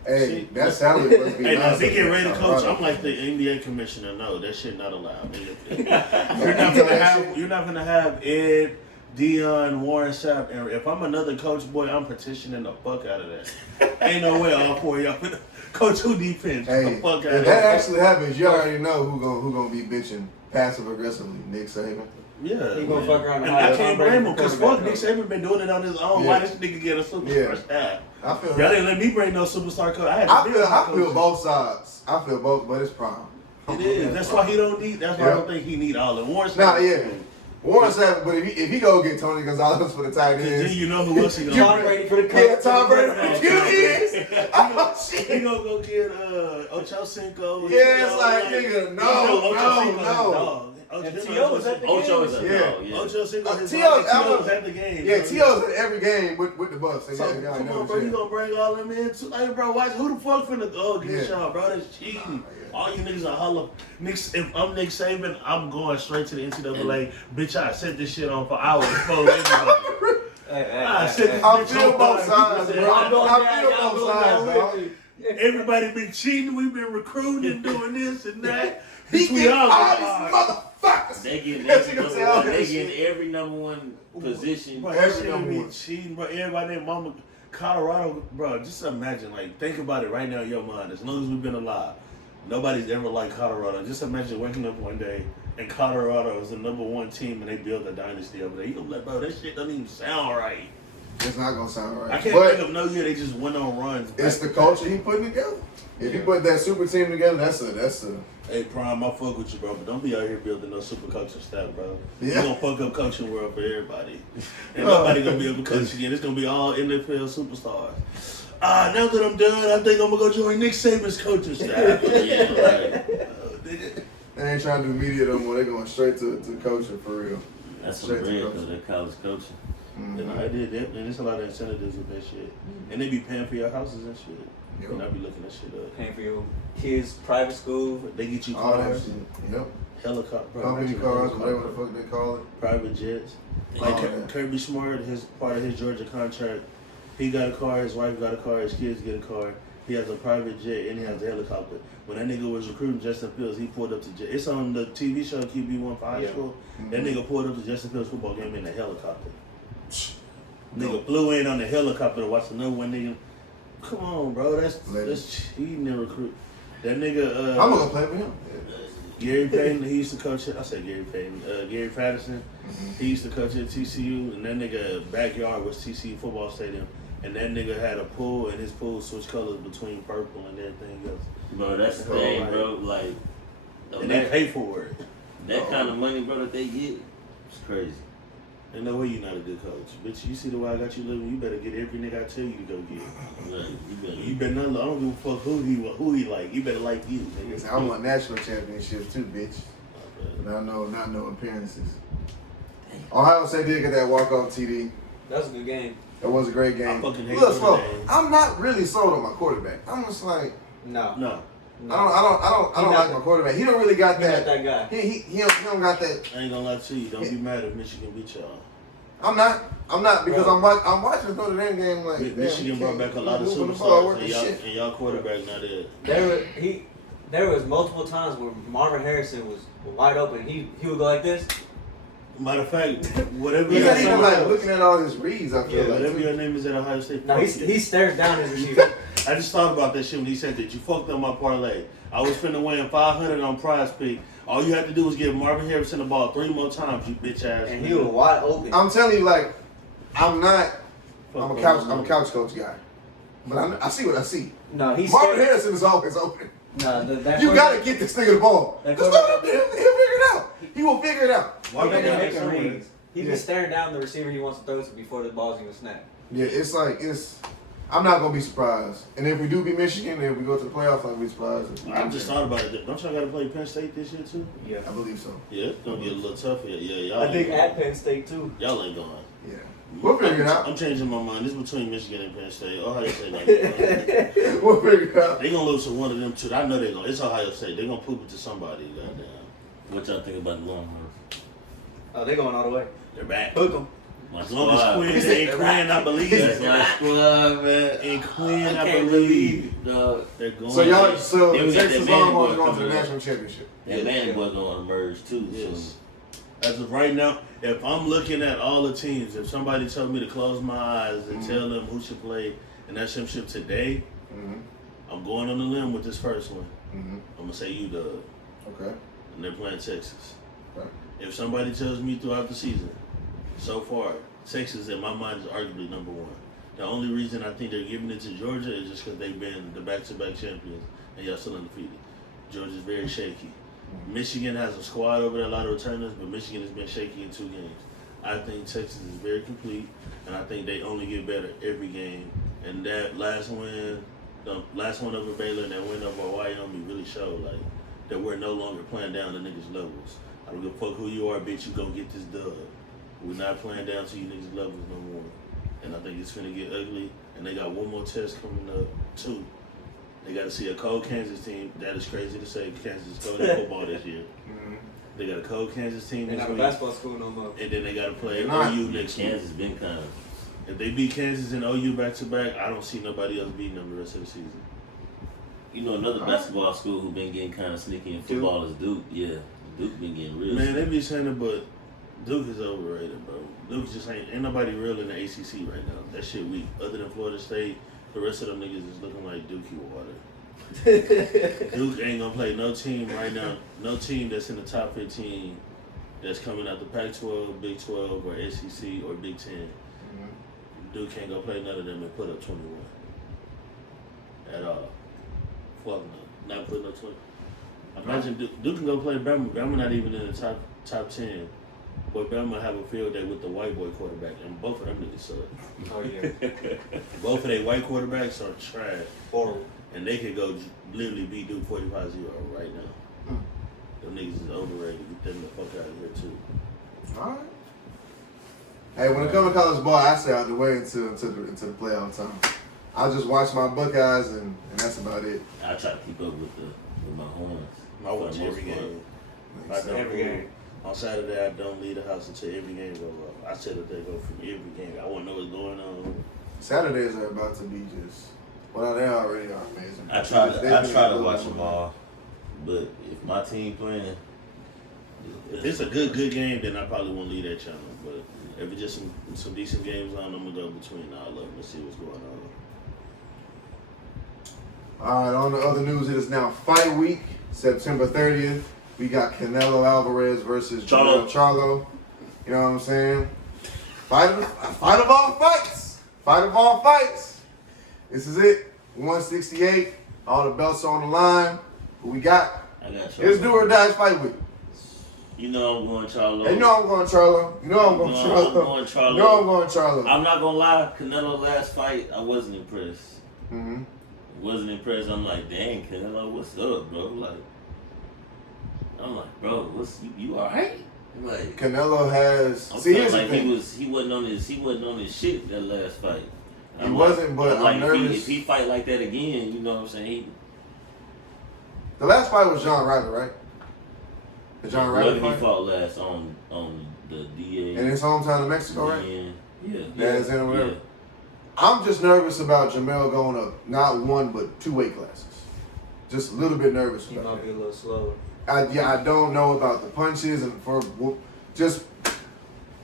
Hey, See? that salary must be Hey, now nice. if he get ready to coach, Colorado. I'm like the NBA commissioner. No, that shit not allowed. Nigga. You're not gonna have Ed, Deion, Warren Sapp, and if I'm another coach, boy, I'm petitioning the fuck out of that. Ain't no way all four of y'all finna coach who defense. Hey, the if fuck out that of that. actually happens, you already know who gonna be bitching passive aggressively. Nick Saban. Yeah, He gonna man. fuck around and And hire I can't Tom Brady blame him because fuck, quarterback Nick Saban been doing it on his own. Yeah. Why this nigga get a superstar staff? I feel. Y'all didn't let me bring no superstar coach. I feel both sides. I feel both, but it's prime. It is. That's why he don't need. That's why I don't think he need all the Warren. Nah, Sapp. yeah. Warren Sapp, but if he go get Tony Gonzalez for the tight Then ends, you know who else he gonna Tom bring. Brady for the coach. yeah, Tom Brady for the QBs. Oh He shit. gonna go get Ocho Cinco. Yeah, it's like nigga, no. And T.O. was at the Ocho game. is a Yeah. dog, yeah. Ocho Cinco. T.O.'s at the game. Yeah, bro. T.O.'s at every game with the Bucks. They So, got- y'all come know on, bro. shit. You gonna bring all them in? Too? Like, bro, watch who the fuck finna get Yeah. y'all, bro? That's cheating. Yeah. All you niggas are hollow. If I'm Nick Saban, I'm going straight to the NCAA. Bitch, I set this shit on for hours. Before everybody. I set this I bitch feel on both fire. sides, bro. I feel both sides, dog. Everybody been cheating. We've been recruiting and doing this and that. He Bitch, we get all all go these hard. motherfuckers. They get That's what you gonna say, all that they shit. get every number one position. Bro, Every that shit number be one. cheating, bro. Everybody in mama, Colorado, bro. Just imagine, like, think about it right now in your mind. As long as we've been alive, nobody's ever liked Colorado. Just imagine waking up one day and Colorado is the #1 team and they build a dynasty over there. You gonna be like, bro, that shit doesn't even sound right. It's not gonna sound right. I can't But think of no year they just went on runs. it's the culture he putting together. If he put that super team together, that's a. Hey, Prime, I fuck with you, bro, but don't be out here building no super coaching staff, bro. Yeah. You gonna fuck up coaching world for everybody. Ain't nobody gonna be able to coach again. It's gonna be all NFL superstars. Now that I'm done, I think I'm gonna go join Nick Saban's coaching staff. Yeah, right. Nigga. They ain't trying to do media no more. They going straight to coaching for real. That's some Straight to bread coaching. though, that college coaching. Mhm. You know, I did that, and there's a lot of incentives with that shit. And they be paying for your houses and shit. Yep. And I be looking that shit up. Paying for your kids' private school. They get you All that cars, shit. Yep. helicopter, Company cars, whatever the fuck they call it. private jets. All Like that. Kirby Smart, his part of his Georgia contract, he got a car, his wife got a car, his kids get a car. He has a private jet and he has a helicopter. When that nigga was recruiting Justin Fields, he pulled up to jet. It's on the TV show QB1 for high school. That nigga pulled up to Justin Fields football game in a helicopter. Nigga flew in on the helicopter to watch another one nigga. Come on, bro. That's cheating and recruit. That nigga. I'm gonna play with him. Gary Payton, he used to coach at, I said Gary Payton, Gary Patterson, he used to coach at TCU, and that nigga backyard was TCU football stadium, and that nigga had a pool, and his pool switched colors between purple and everything else. Bro, that's the thing, bro. Like, And they pay for it. that kind of money, bro, that they get, it's crazy. Ain't no way you not a good coach. Bitch, you see the way I got you living, you better get every nigga I tell you to go get. Like, You better not, I don't give a fuck who he like. You better like you, nigga. I want national championships too, bitch. Not no appearances. Ohio State did get that walk-off TD. That was a good game. That was a great I game. fucking hate Look, those slow. games. I'm not really sold on my quarterback. I'm just like, No. No. I don't like my quarterback. He don't really got He not that. that guy. He don't got that. I ain't gonna lie to you. Don't be mad if Michigan beat y'all. I'm not because I'm watching the Notre Dame game like damn, Michigan he brought can't- back a lot of he moving the ball superstars, worth and of shit. y'all quarterback not there. There was multiple times where Marvin Harrison was wide open. He would go like this. Matter of fact, whatever He's your not even name like is, looking at all his reads. I feel like whatever too. your name is at Ohio State. No, fuck he you. stares down his receiver. I just thought about that shit when he said that you fucked up my parlay. I was finna win 500 on Prize Pick. All you had to do was give Marvin Harrison the ball 3 more times, you bitch ass. And he was wide open. I'm telling you, like, I'm a Fuck couch coach guy, but I see what I see. No, he's Marvin Harrison is always open. No, that You gotta get this nigga the ball. That Just throw it up there. He'll figure it out. He will figure it out. He doesn't Marvin make Harrison reads. He's Yeah. just staring down the receiver he wants to throw to before the ball's even snapped. Yeah, I'm not gonna be surprised. And if we do beat Michigan, and if we go to the playoffs, I'll be surprised. I just thought about it. Don't y'all gotta play Penn State this year too? Yeah. I believe so. Yeah, it's gonna be a little tough here. Yeah, y'all. I think ain't at Penn State too. y'all ain't going. Yeah, we'll figure it out. I'm changing my mind. It's between Michigan and Penn State. Ohio State not going. We'll figure it out. They gonna lose to one of them two. I know they gonna. It's Ohio State. They gonna poop it to somebody. Goddamn. What y'all think about the Longhorns? Oh, they going all the way. They're back. Hook 'em. My As long as squad. Quinn, I believe. That's my squad, man. And Quinn, I can't believe. dog. They're going. So Then we got Texas that Manning Longhorns boy are going to the coming up. national championship. That man boy gonna emerge too. Yes. As of right now, if I'm looking at all the teams, if somebody told me to close my eyes and tell them who should play in that championship today, I'm going on the limb with this first one. I'm gonna say UW, Okay. and they're playing Texas. Okay. If somebody tells me throughout the season, so far, Texas in my mind is arguably number one. The only reason I think they're giving it to Georgia is just because they've been the back-to-back champions and y'all still undefeated. Georgia's very shaky. Michigan has a squad over there, a lot of returners, but Michigan has been shaky in 2 games. I think Texas is very complete, and I think they only get better every game. And that last win, the last one over Baylor and that win over Wyoming really showed like that we're no longer playing down the niggas' levels. I don't give a fuck who you are, bitch. You gonna get this dub. We're not playing down to you niggas' levels no more. And I think it's finna get ugly. And they got one more test coming up, too. They got to see a cold Kansas team. That is crazy to say. Kansas is cold in football this year. They got a cold Kansas team They're this not a week. basketball school no more. And then they got to play They're not. OU next week. Kansas been kind of. If they beat Kansas and OU back-to-back, I don't see nobody else beating them the rest of the season. You know, another basketball school who been getting kind of sneaky in football is Duke. Yeah, Duke been getting real. Man, they sneaky. be saying it, but Duke is overrated, bro. Duke just ain't nobody real in the ACC right now. That shit weak. Other than Florida State, the rest of them niggas is looking like Dookie water. Duke ain't gonna play no team right now. No team that's in the top 15 that's coming out the Pac-12, Big 12, or SEC or Big 10. Duke can't go play none of them and put up 21 at all. Fuck no, not putting up 20. Imagine Duke can go play Bama. Bama not even in the top 10. But Bama have a field day with the white boy quarterback, and both of them niggas suck. Oh yeah. Both of their white quarterbacks are trash. Horrible. And they could go literally beat Duke 45-0 right now. Them niggas is overrated. Get them the fuck out of here too. All right. Hey, when it comes to college ball, I stay out the way into the playoff time. I just watch my Buckeyes, and that's about it. I try to keep up with my horns. I watch every game. I don't Every game. On Saturday, I don't leave the house until every game goes off. I sit up there, go from every game. I want to know what's going on. Saturdays are about to be just, well, they already are amazing. I try to watch them all, but if my team playing, If it's a good game, then I probably won't leave that channel. But if it's just some decent games on, I'm gonna go between all of them and see what's going on. All right, on the other news, it is now fight week, September 30th. We got Canelo Alvarez versus Charlo. You know what I'm saying? Fight of all fights. Fight of all fights. This is it. 168. All the belts on the line. Who we got? I got Charlo. It's do or die fight week. You know I'm going Charlo. Hey, you know I'm going Charlo. You know I'm going Charlo. I'm going Charlo. You know I'm going Charlo. I'm not gonna lie, Canelo last fight, I wasn't impressed. Mm-hmm. Wasn't impressed. I'm like, dang, Canelo, what's up, bro? I'm like, bro, you alright? Like Canelo has. I See, felt here's like the thing. he wasn't on his shit that last fight. He wasn't, but I'm nervous. If he fight like that again, you know what I'm saying? The last fight was John Ryder, right? The John Ryder Whoever he fight. fought last on the DA. In his hometown of Mexico, right? Yeah. That's in or whatever. I'm just nervous about Jamel going up not one but 2 weight classes. Just a little bit nervous He about might be a that. little slower. I don't know about the punches and just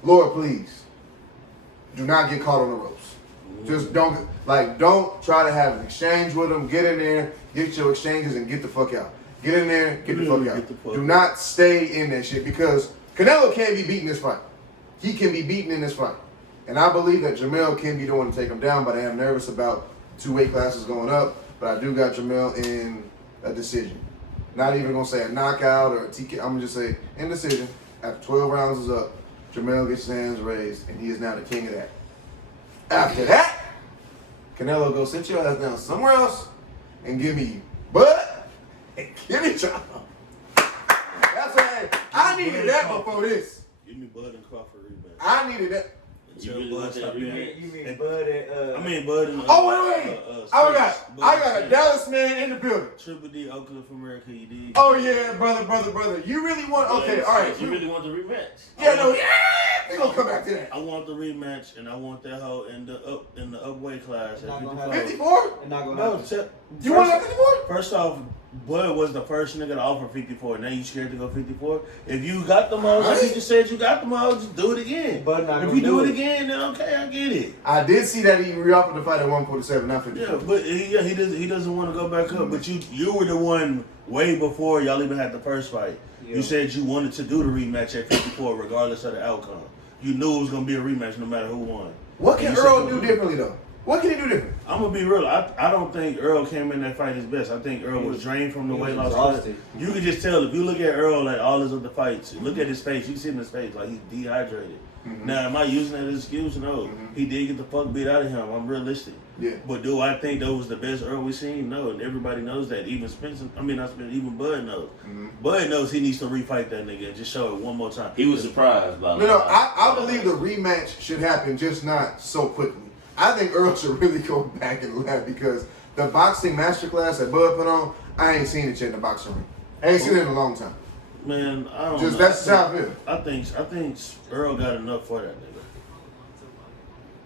Lord, please do not get caught on the ropes. Just don't try to have an exchange with him. Get in there, get your exchanges, and get the fuck out. Get in there, get the fuck out. Do not stay in that shit because Canelo can't be beaten this fight. He can be beaten in this fight. And I believe that Jamel can be the one to take him down, but I am nervous about 2 weight classes going up. But I do got Jamel in a decision. Not even going to say a knockout or a TK. I'm going to just say in decision. After 12 rounds is up, Jamel gets his hands raised, and he is now the king of that. After that, Canelo goes sit your ass down somewhere else and give me Bud and give me Charlo. That's what I needed that before this. Give me Bud and Crawford rematch. I needed that. You really want that rematch? You mean Bud and Bud and Oh, wait. I got a Dallas man in the building. Triple D, Oakland from America, you did. Oh, yeah, brother. You really want, okay, all right. You really want the rematch? Yeah, no, yeah. We're going to come back to that. I want the rematch, and I want that hoe in the upweight class Not at gonna 55. happen. 54? and not gonna No, happen. You want that 54? First off, Bud was the first nigga to offer 54. Now you scared to go 54? If you got them hoes, like you just said you got them hoes, just do it again. Bud not If gonna you do do it it. again, then okay, I get it. I did see that he re-offered the fight at 147, not 54. Yeah, but he doesn't want to go back up. But you were the one way before y'all even had the first fight. Yeah. You said you wanted to do the rematch at 54 regardless of the outcome. You knew it was gonna be a rematch no matter who won. What can And you Earl said- do differently, though? What can he do different? I'm gonna be real. I don't think Earl came in that fight his best. I think Earl was drained from the he weight was loss. exhausted. You can just tell if you look at Earl like all his other fights. Look at his face. You see in his face like he's dehydrated. Now, am I using that as an excuse? No. He did get the fuck beat out of him. I'm realistic. Yeah. But do I think that was the best Earl we seen? No, and everybody knows that. Even Spencer. I mean, not Spencer. Even Bud knows. Bud knows he needs to refight that nigga and just show it one more time. He was surprised by No, I believe the rematch should happen, just not so quickly. I think Earl should really go back and lab because the boxing masterclass that Bud put on, I ain't seen it yet in the boxing ring. I ain't seen it in a long time. Man, I don't Just know. that's how I feel. I think Earl got enough for that nigga.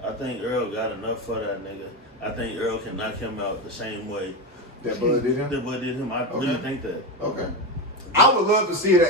I think Earl got enough for that nigga. I think Earl can knock him out the same way That Bud did him? that Bud did him. I really think that. Okay. I would love to see it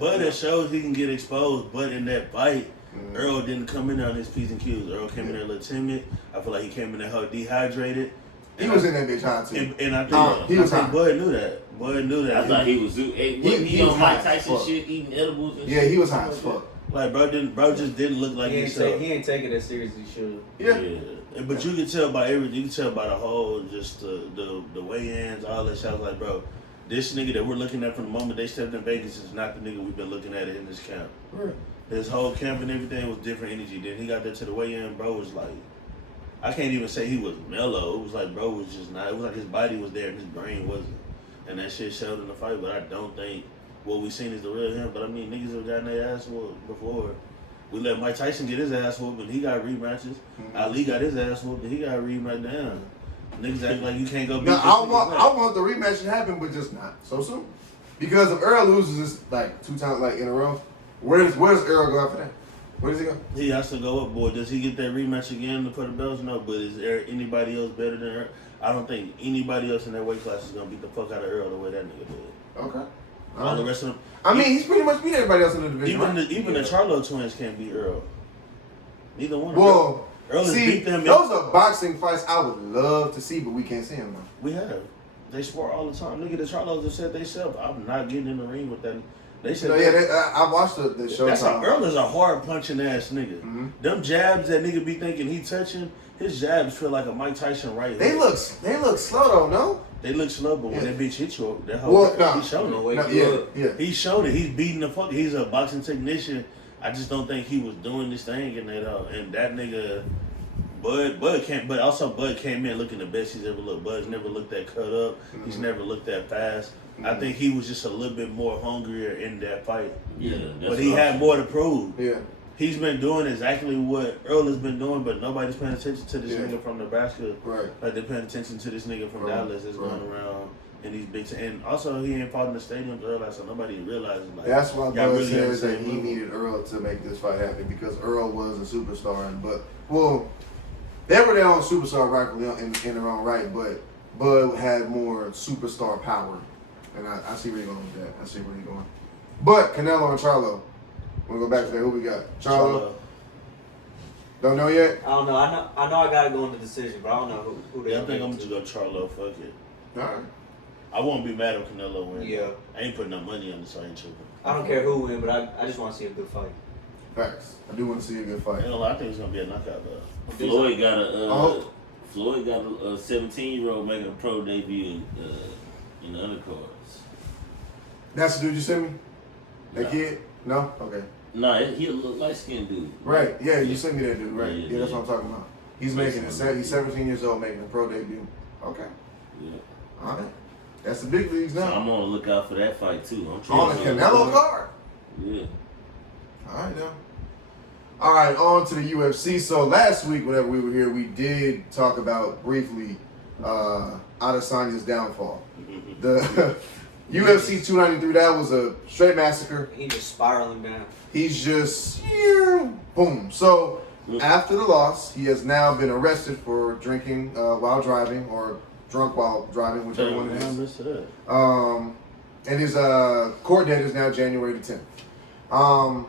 But it shows he can get exposed. But in that fight, Earl didn't come in there on his P's and Q's. Earl came in there a little timid. I feel like he came in there dehydrated. He was in that bitch hot too. And I think, he was hot. Bud knew that. Bud knew that. I thought he was. Wasn't he was on hot Mike as Tyson fuck. shit, eating edibles and Yeah, shit? he was hot as fuck. Like, bro just didn't look like himself. He ain't taking it as serious as he should. Yeah. But you can tell by everything. You can tell by the whole, just the weigh-ins, all that shit. I was like, bro, this nigga that we're looking at from the moment they stepped in Vegas is not the nigga we've been looking at in this camp. Right. His whole camp and everything was different energy. Then he got there to the weigh-in, bro was like, I can't even say he was mellow. It was like, bro was just not. It was like his body was there and his brain wasn't. And that shit showed in the fight. But I don't think what we seen is the real him. But I mean, niggas have gotten their ass whooped before. We let Mike Tyson get his ass whooped and he got rematches. Ali got his ass whooped and he got rematch down. Niggas act like you can't go beat Now, this I nigga. want the rematch to happen, but just not so soon. Because if Earl loses this like 2 times like in a row, where does Earl go after that? Where does he go? He has to go up, boy. Does he get that rematch again to put the belts? No, but is there anybody else better than Earl? I don't think anybody else in that weight class is gonna beat the fuck out of Earl the way that nigga did. Okay. All the rest of them. I mean, he's pretty much beat everybody else in the division. Even the Charlo twins can't beat Earl. Neither one. Well, Earl has see, beat them. those are boxing fights I would love to see, but we can't see them now. We have. They spar all the time. Nigga, the Charlos have said they self. I'm not getting in the ring with them. They said. No, yeah, I watched the show. Earl is a hard punching ass nigga. Mm-hmm. Them jabs that nigga be thinking he touching, his jabs feel like a Mike Tyson right They hook. look slow though, no? They look slow, but when Yeah. that bitch hit you, that whole he's showing it. No, yeah. He's showing it. He's beating the fuck. He's a boxing technician. I just don't think he was doing this thing and that nigga Bud came in looking the best he's ever looked. Bud's never looked that cut up. Mm-hmm. He's never looked that fast. I think he was just a little bit more hungrier in that fight. Yeah, but he had more to prove. Yeah. He's been doing exactly what Earl has been doing, but nobody's paying attention to this nigga from Nebraska. Right. Like they're paying attention to this nigga from Right. Dallas that's going around in these big and also he ain't fought in the stadiums early, so nobody realizes like That's why y'all Bud really says that understand he level. needed Earl to make this fight happen because Earl was a superstar, they were their own superstar rightfully in their own right, but Bud had more superstar power, and I see where you're going with that. I see where you're going. But Canelo and Charlo, we'll go back to that. Who we got? Charlo. Don't know yet. I don't know. I know. I gotta go in the decision, but I don't know who they. Yeah, I think I'm just gonna Charlo. Fuck it. All right. I won't be mad if Canelo wins. Yeah. I ain't putting no money on this, so I ain't tripping. I don't care who wins, but I just want to see a good fight. Facts. I do want to see a good fight. I think it's gonna be a knockout though. Floyd got a 17-year-old making a pro debut in the undercards. That's the dude you sent me? That No. kid? No? Okay. Nah, he a little light-skinned dude. Right. Yeah, you sent me that dude. Right. Yeah, Yeah, that's what I'm talking about. He's making it. He's 17 years old making a pro debut. Okay. Yeah. All right. That's the big leagues So now. I'm gonna look out for that fight too. I'm On the Canelo card? Yeah. All right, now. All right, on to the UFC. So last week, whenever we were here, we did talk about briefly Adesanya's downfall. The UFC 293, that was a straight massacre. He just spiraling down. He's just, boom. So after the loss, he has now been arrested for drinking while driving or drunk while driving, whichever one it is. And his court date is now January the 10th.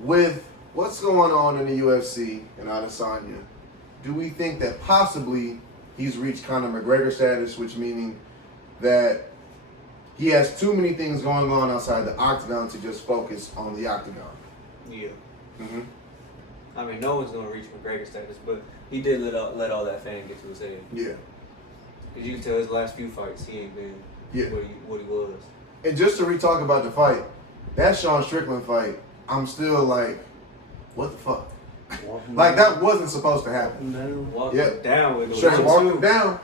With what's going on in the UFC and Adesanya, do we think that possibly he's reached Conor McGregor status, which meaning that he has too many things going on outside the octagon to just focus on the octagon? Yeah. Mm-hmm. I mean, no one's gonna reach McGregor status, but he did let all that fame get to his head. Yeah. Cause you can tell his last few fights, he ain't been what he was. And just to re-talk about the fight, that Sean Strickland fight, I'm still like, what the fuck? Like, that wasn't supposed to happen. Walking down with Straight walked him down.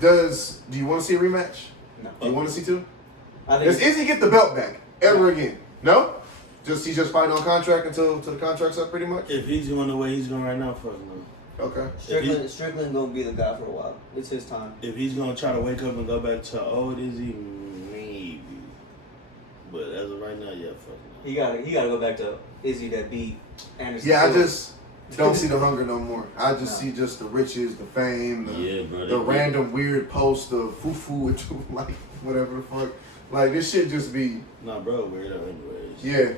Do you want to see a rematch? No. Do you want to see two? I think Does Izzy get the belt back ever again? No? He's just fighting on contract until the contract's up, pretty much? If he's going the way he's going right now, fuck no. Okay. Strickland gonna be the guy for a while. It's his time. If he's gonna try to wake up and go back to old Izzy, maybe. But as of right now, yeah, fuck no. He gotta go back to Izzy that beat Anderson. Yeah, I Silva. just don't see the hunger no more. I just see just the riches, the fame, the random weird post of foo-foo into like whatever the fuck. Like, this shit just be... Nah, bro, weirdo anyways. Yeah.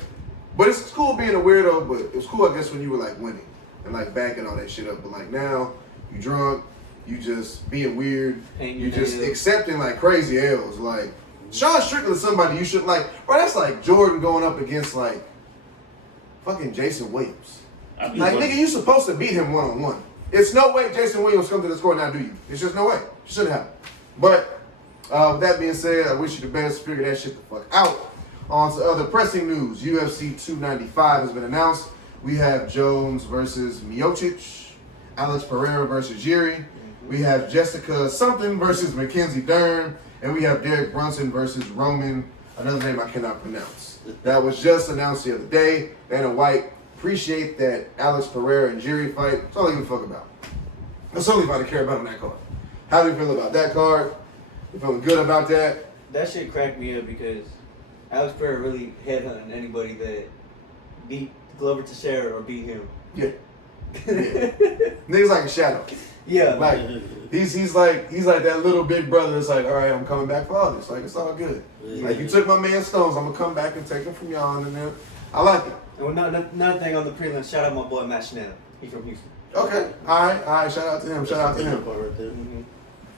But it's cool being a weirdo, but it was cool, I guess, when you were like winning and like backing all that shit up. But like now, you drunk, you just being weird, you just accepting like crazy L's. Like, Sean Strickland is somebody you should like, bro, that's like Jordan going up against like fucking Jason Williams. I be Like, wondering- nigga, you supposed to beat him one-on-one. It's no way Jason Williams come to this court and not do you. It's just no way. It shouldn't happen. But with that being said, I wish you the best. Figure that shit the fuck out. On to other pressing news. UFC 295 has been announced. We have Jones versus Miocic, Alex Pereira versus Jiri. We have Jessica something versus Mackenzie Dern, and we have Derek Brunson versus Roman, another name I cannot pronounce. That was just announced the other day. Dana White, appreciate that Alex Pereira and Jiri fight. That's all I give a fuck about. That's the only fight I care about on that card. How do you feel about that card? You feeling good about that? That shit cracked me up because Alex Pereira really headhunting anybody that beat Glover Teixeira or beat him. Yeah. Nigga's like a shadow. Yeah. Like he's like that little big brother that's like, all right, I'm coming back for all this. Like, it's all good. Like, you took my man Stones, I'm gonna come back and take him from y'all and then I like it. And another thing on the prelims, shout out my boy Matt Schnell. He's from Houston. Okay. Alright, shout out to him. Shout out to him. Right there. Mm-hmm.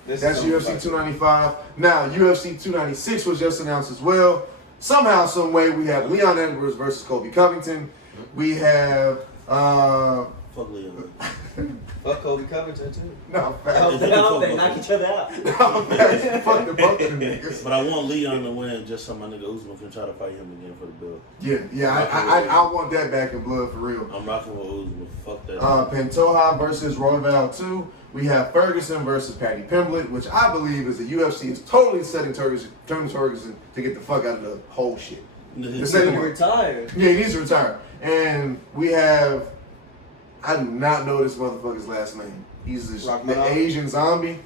That's UFC 295. Now, UFC 296 was just announced as well. Somehow, some way, we have Leon Edwards versus Colby Covington. We have Fuck Leon. Fuck Kobe Covington too. no, I hope they knock each other out. fuck the both of them niggas. But I want Leon to win just so my nigga Usman can try to fight him again for the belt. Yeah, I want that back in blood for real. I'm rocking with Usman. Fuck that. Pantoja versus Royval 2. We have Ferguson versus Patty Pimblett, which I believe is the UFC is totally setting Ferguson to get the fuck out of the whole shit. He's Set him up. retired. Yeah, he needs to retire. And we have, I do not know this motherfucker's last name. He's the Rachmanov? Asian zombie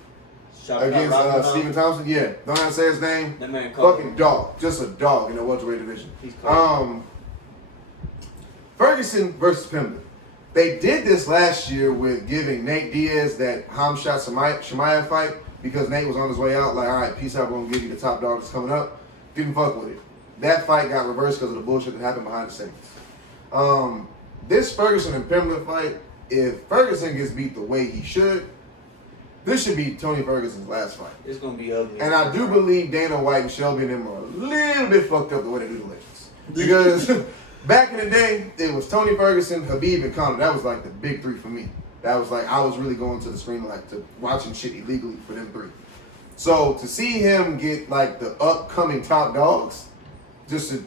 Shout out against Rachmanov. Stephen Thompson. Yeah, don't know how to say his name. That man cold. Fucking dog. Just a dog in the welterweight division. He's cold. Ferguson versus Pimblett. They did this last year with giving Nate Diaz that Hamzat Chimaev fight because Nate was on his way out. Like, all right, peace out. We're going to give you the top dog that's coming up. Didn't fuck with it. That fight got reversed because of the bullshit that happened behind the scenes. This Ferguson and Pimblett fight, if Ferguson gets beat the way he should, this should be Tony Ferguson's last fight. It's gonna be ugly. And I do believe Dana White and Shelby and them are a little bit fucked up the way they do the legends. Because back in the day, it was Tony Ferguson, Habib, and Conor. That was like the big three for me. That was like, I was really going to the screen, like, to watching shit illegally for them three. So to see him get like the upcoming top dogs, just to,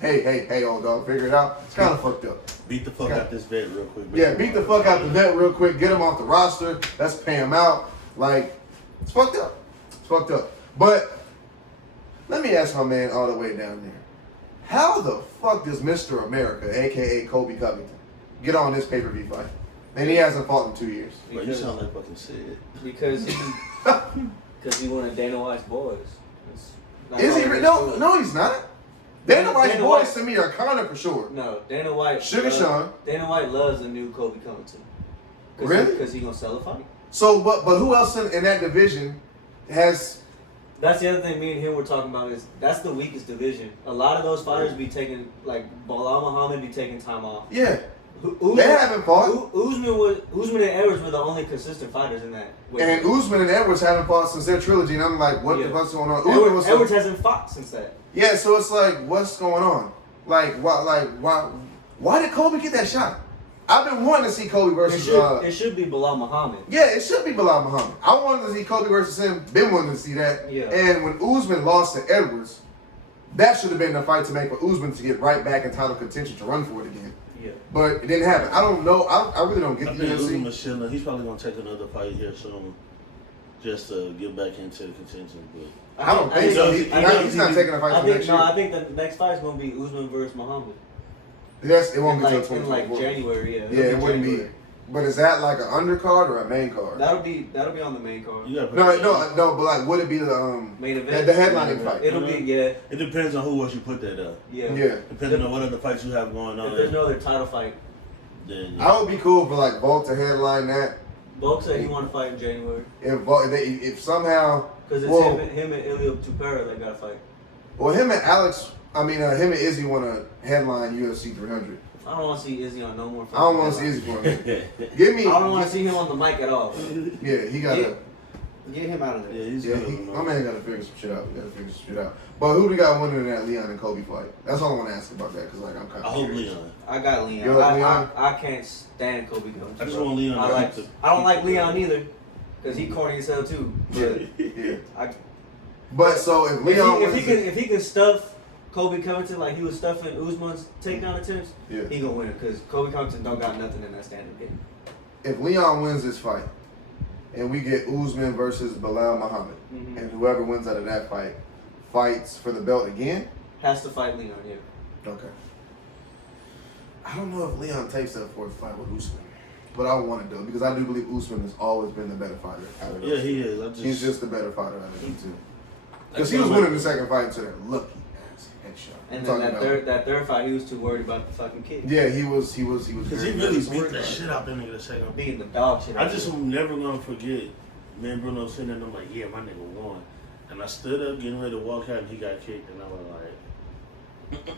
hey, old dog, figure it out, it's kind of fucked up. Beat the fuck out this vet real quick. Yeah, beat the fuck out the vet real quick, get him off the roster, let's pay him out. Like, it's fucked up. It's fucked up. But let me ask my man all the way down there. How the fuck does Mr. America, aka Colby Covington, get on this pay-per-view fight? And he hasn't fought in 2 years. Bro, you sound like fucking Sid. Because he one of Dana White's boys. Is he? No, he's not. Dana White's Dana boys White- to me are Conor for sure. No, Dana White. Sugar Sean. Dana White loves the new Kobe Covington. Really? Because he gonna sell a fight. So, but who else in that division has? That's the other thing me and him were talking about is that's the weakest division. A lot of those fighters be taking, like Bilal Muhammad be taking time off. Yeah, Usman, they haven't fought. Usman and Edwards were the only consistent fighters in that. And Usman and Edwards haven't fought since their trilogy, and I'm like, what the fuck's going on? Usman was Edwards hasn't fought since that. yeah, so it's like, what's going on? Why did Kobe get that shot? I've been wanting to see Kobe versus. It should be Bilal Muhammad. Yeah, it should be Bilal Muhammad. I wanted to see Kobe versus him. Been wanting to see that. Yeah. And when Usman lost to Edwards, that should have been the fight to make for Usman to get right back in title contention to run for it again. Yeah. But it didn't happen. I don't know. I really don't get I the think Usman UFC. was chilling. He's probably gonna take another fight here soon, just to get back into the contention. But I don't think so. He's not taking a fight I for think next year. I think the next fight is gonna be Usman versus Muhammad. Yes, it won't be in until like 2024. January. Yeah. Yeah, it wouldn't be. But is that like an undercard or a main card? That'll be on the main card. you gotta No. But like, would it be the Main event. the headlining fight? It'll be yeah. It depends on who else you put that up. Yeah. Yeah. Depending on what other fights you have going on. If there's no other title fight, Then I would be cool for like Volk to headline that. Volk said he want to fight in January If somehow, because it's well, him and Ilya Tupera that got to fight. well, him and Izzy want to headline UFC 300. I don't want to see Izzy on no more. I don't want to see Izzy for a minute. Give me. I don't want to see him on the mic at all. Yeah, he got to. Get him out of there. Yeah, he's Yeah, good. my man got to figure some shit out. We got to figure some shit out. But who we got winning in that Leon and Kobe fight? That's all I want to ask about that because like I'm kind I of. hope Leon. I got Leon. You like Leon? I can't stand Kobe Covington. I just want Leon to I keep don't like Leon either, because he corny as hell too. But Yeah. But so if Leon if he can stuff Kobe Covington like he was stuffing Usman's takedown attempts, Yeah. he gonna win it because Kobe Covington don't got nothing in that stand-up game. if Leon wins this fight, and we get Usman versus Bilal Muhammad, Mhm. and whoever wins out of that fight fights for the belt again. Has to fight Leon, yeah. Okay. I don't know if Leon takes that fourth fight with Usman, but I want it though because I do believe Usman has always been the better fighter out of those. Yeah, he is. He's just the better fighter out of them two. Because he was winning the second fight until that lucky ass headshot. And I'm then talking that third fight, he was too worried about the fucking kick. Yeah, he was. Because he very really nervous. beat the shit out that nigga the second. Beating the dog shit. I out just of him. am never gonna forget. Me and Bruno sitting there and I'm like, yeah, my nigga won. And I stood up getting ready to walk out and he got kicked and I was like,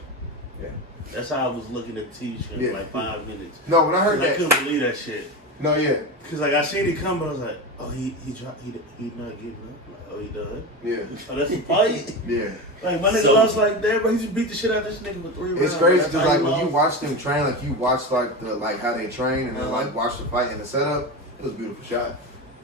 Yeah. that's how I was looking at the TV screen for like 5 minutes. No, when I heard I that. couldn't believe that shit. No, yeah, Cause like I seen it come, but I was like, oh he dropped, he not giving up. Like, oh he done. yeah, Oh that's a fight. yeah. Like my nigga So- lost like that, bro. He just beat the shit out of this nigga with 3 rounds. It's crazy That's because how like he when you lost. watch them train, like you watch like the how they train and then Uh-huh. like watch the fight and the setup. It was a beautiful shot.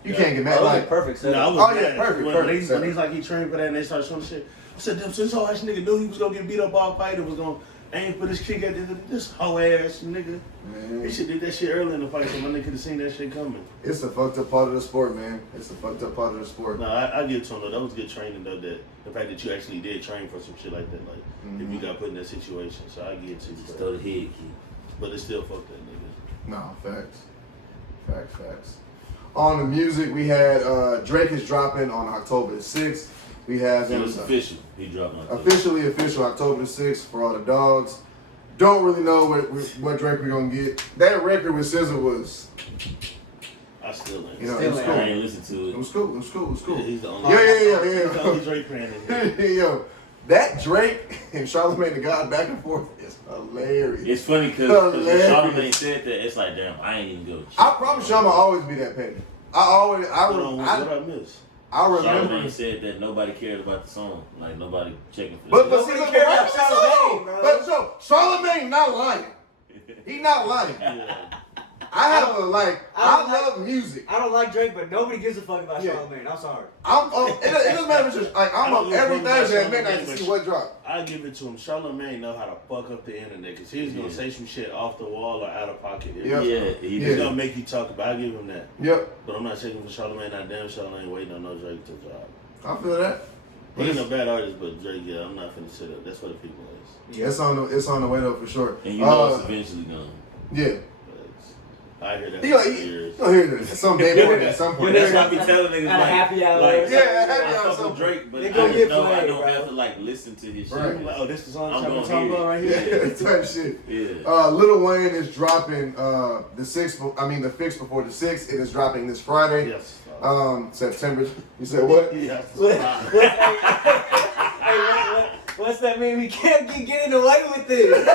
You Yeah. can't get mad Oh, like. perfect. No, I setup. was Oh, yeah, mad. perfect, When, perfect. when he's like he trained for that and they started showing shit. I said, damn, so this whole ass nigga knew he was gonna get beat up all fight and was gonna aim for this kick at the end of this whole ass nigga. Man, He should did that shit early in the fight so my nigga could have seen that shit coming. it's the fucked up part of the sport, man. It's the fucked up part of the sport. No, I give it to him though. That was good training though. That the fact that you actually did train for some shit like that, like if you got put in that situation. So I give it to you. Just bro. throw the head kick. But it's still fuck that nigga. No, facts. On the music, we had Drake is dropping on October the 6th. We have It him was official. He dropped on official October the 6th for all the dogs. Don't really know what Drake we're gonna get. That record with SZA was, I still ain't. you know, Still it was ain't. cool. I ain't listen to It it. was cool. Yeah, he's the only. Yeah. He's the only Drake fan in here. Yo, that Drake and Charlamagne the God back and forth is hilarious. It's funny because when Hilarious. Charlamagne said that, it's like, damn, I ain't even go. I promise you, I'ma always be that petty. What I miss? I remember. Charlamagne said that nobody cared about the song. Like, nobody checking for But the see, Nobody look, care right about with the song. Charlamagne, bro. But so Charlamagne not lying. He not lying. Yeah. I have a I don't love music. I don't like Drake, but nobody gives a fuck about Yeah. Charlamagne. I'm sorry. I'm it doesn't matter if it's just, like I'm I don't up give a every fuck about Thursday at Charlamagne, midnight to but see what drop. I give it to him. Charlamagne know how to fuck up the internet because he's gonna Yeah. say some shit off the wall or out of pocket. Yeah. Yeah, he Yeah. He's did. gonna make you talk about. I give him that. Yep, But I'm not checking for Charlamagne. Not damn Charlamagne waiting on no Drake to drop. I feel that. He ain't a bad artist, but Drake, yeah, I'm not finna sit up. That's what the people is. Yeah. It's on the way though for sure. And you know it's eventually gone. Yeah, But I hear that you for gonna years. hear this some day morning at some point. That's why I be telling niggas At a like, happy hour. like, Yeah, at happy I hour, fuck some- with Drake, but They I gonna just get know I played, don't bro. have to like listen to his Right. shit. Like, oh, this the song I'm I'm gonna talking hear about it. right here. Yeah, type shit. Yeah. Lil Wayne is dropping the 6th. I mean the 5th before the 6th. It is dropping this Friday. Yes. September. You said what? Yes. What's that mean? We can't keep getting away with this.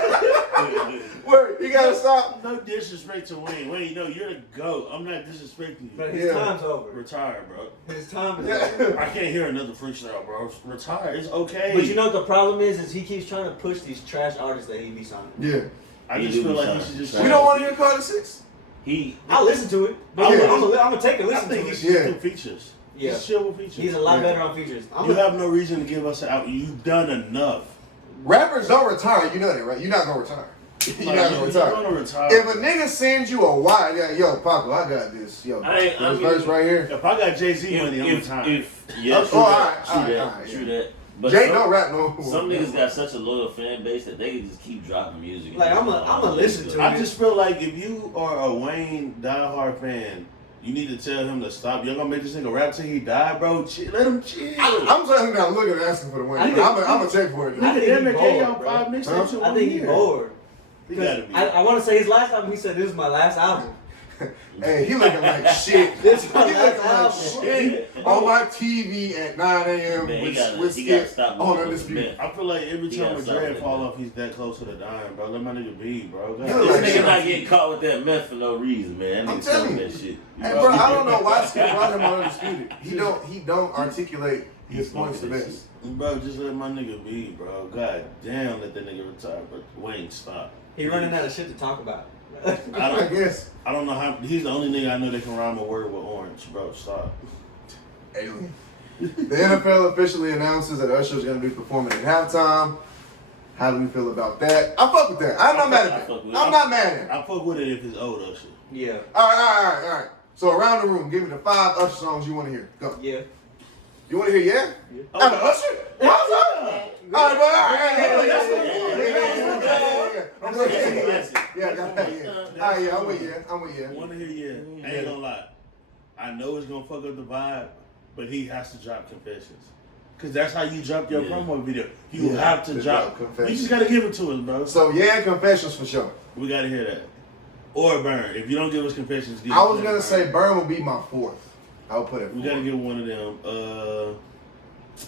Wait, you gotta stop. No disrespect to Wayne. Wayne, no, you're the GOAT. I'm not disrespecting you. But his Yeah. time's over. Retire, bro. His time is Yeah. over. I can't hear another freestyle, bro. Retire. It's okay. But you know what the problem is he keeps trying to push these trash artists that he be signing. Yeah. I He just do feel be like trying he should to just. try. We don't want to hear Carter 6. He I'll listen to it. But Yeah. I'm gonna take a I listen to think he it. should Yeah. do features. Yeah. Just chill with features. He's a lot Yeah. better on features. You have no reason to give us an out. You've done enough. Rappers don't retire. You know that, right? You're not gonna retire. You're not gonna retire. You're gonna retire. If a nigga sends you a wire, yeah, yo, Paco, I got this. Yo, I this mean- verse right here. If I got Jay-Z money, I'm if, retiring. yeah, Oh, true all that, right, true all right, that, all right, true yeah. that. But Jay some, don't rap no more. some niggas got such a loyal fan base that they can just keep dropping music. Like, I'ma listen to it. I just feel like if you are a Wayne diehard fan, you need to tell him to stop. You're gonna make this nigga rap till he die, bro. Chill, let him chill. I'm telling him that look at asking for the win. I'm gonna check for it. I Though. think Damn he it, gave y'all bored, bro. 5 mixtapes in I one think he's year. bored. He gotta be. I want to say his last album, he said, this is my last album. Hey, he looking like shit. He This looking one, like that's shit on my TV at 9 a.m. Man, with he gotta skits stop on looking Undisputed. I feel like every He time gotta a stop dread with fall that. off, he's that close to the dying, bro. Let my nigga be, bro. God. He look This like nigga shit. not getting caught with that meth for no reason, man. That I'm nigga telling telling you. that shit. Hey, bro, I don't know why Skip brought him on Undisputed. He don't articulate his He's points the smoking best. Bro, just let my nigga be, bro. God damn, let that nigga retire. But Wayne, stop. He running out of shit to talk about. I guess. I don't know how. He's the only nigga I know that can rhyme a word with orange, bro. Stop. Alien. The NFL officially announces that Usher is going to be performing at halftime. How do we feel about that? I fuck with that. I'm not mad at that. I'm not mad at it. I fuck with it if it's old Usher. Yeah. All right. So around the room, give me the 5 Usher songs you want to hear. Go. Yeah. You want to hear yeah? Yeah. Usher? What's up? All right, bro. I'm with yeah. All right, I'm with you. I want to hear yeah. I ain't gonna lie. I know it's gonna fuck up the vibe, but he has to drop Confessions. Cause that's how you drop your promo video. You have to drop. Confessions. You just gotta give it to us, bro. So yeah, Confessions for sure. We gotta hear that. Or Burn. If you don't give us Confessions, give I was us gonna Burn. say Burn will be my 4th. I'll put it. We gotta give one of them.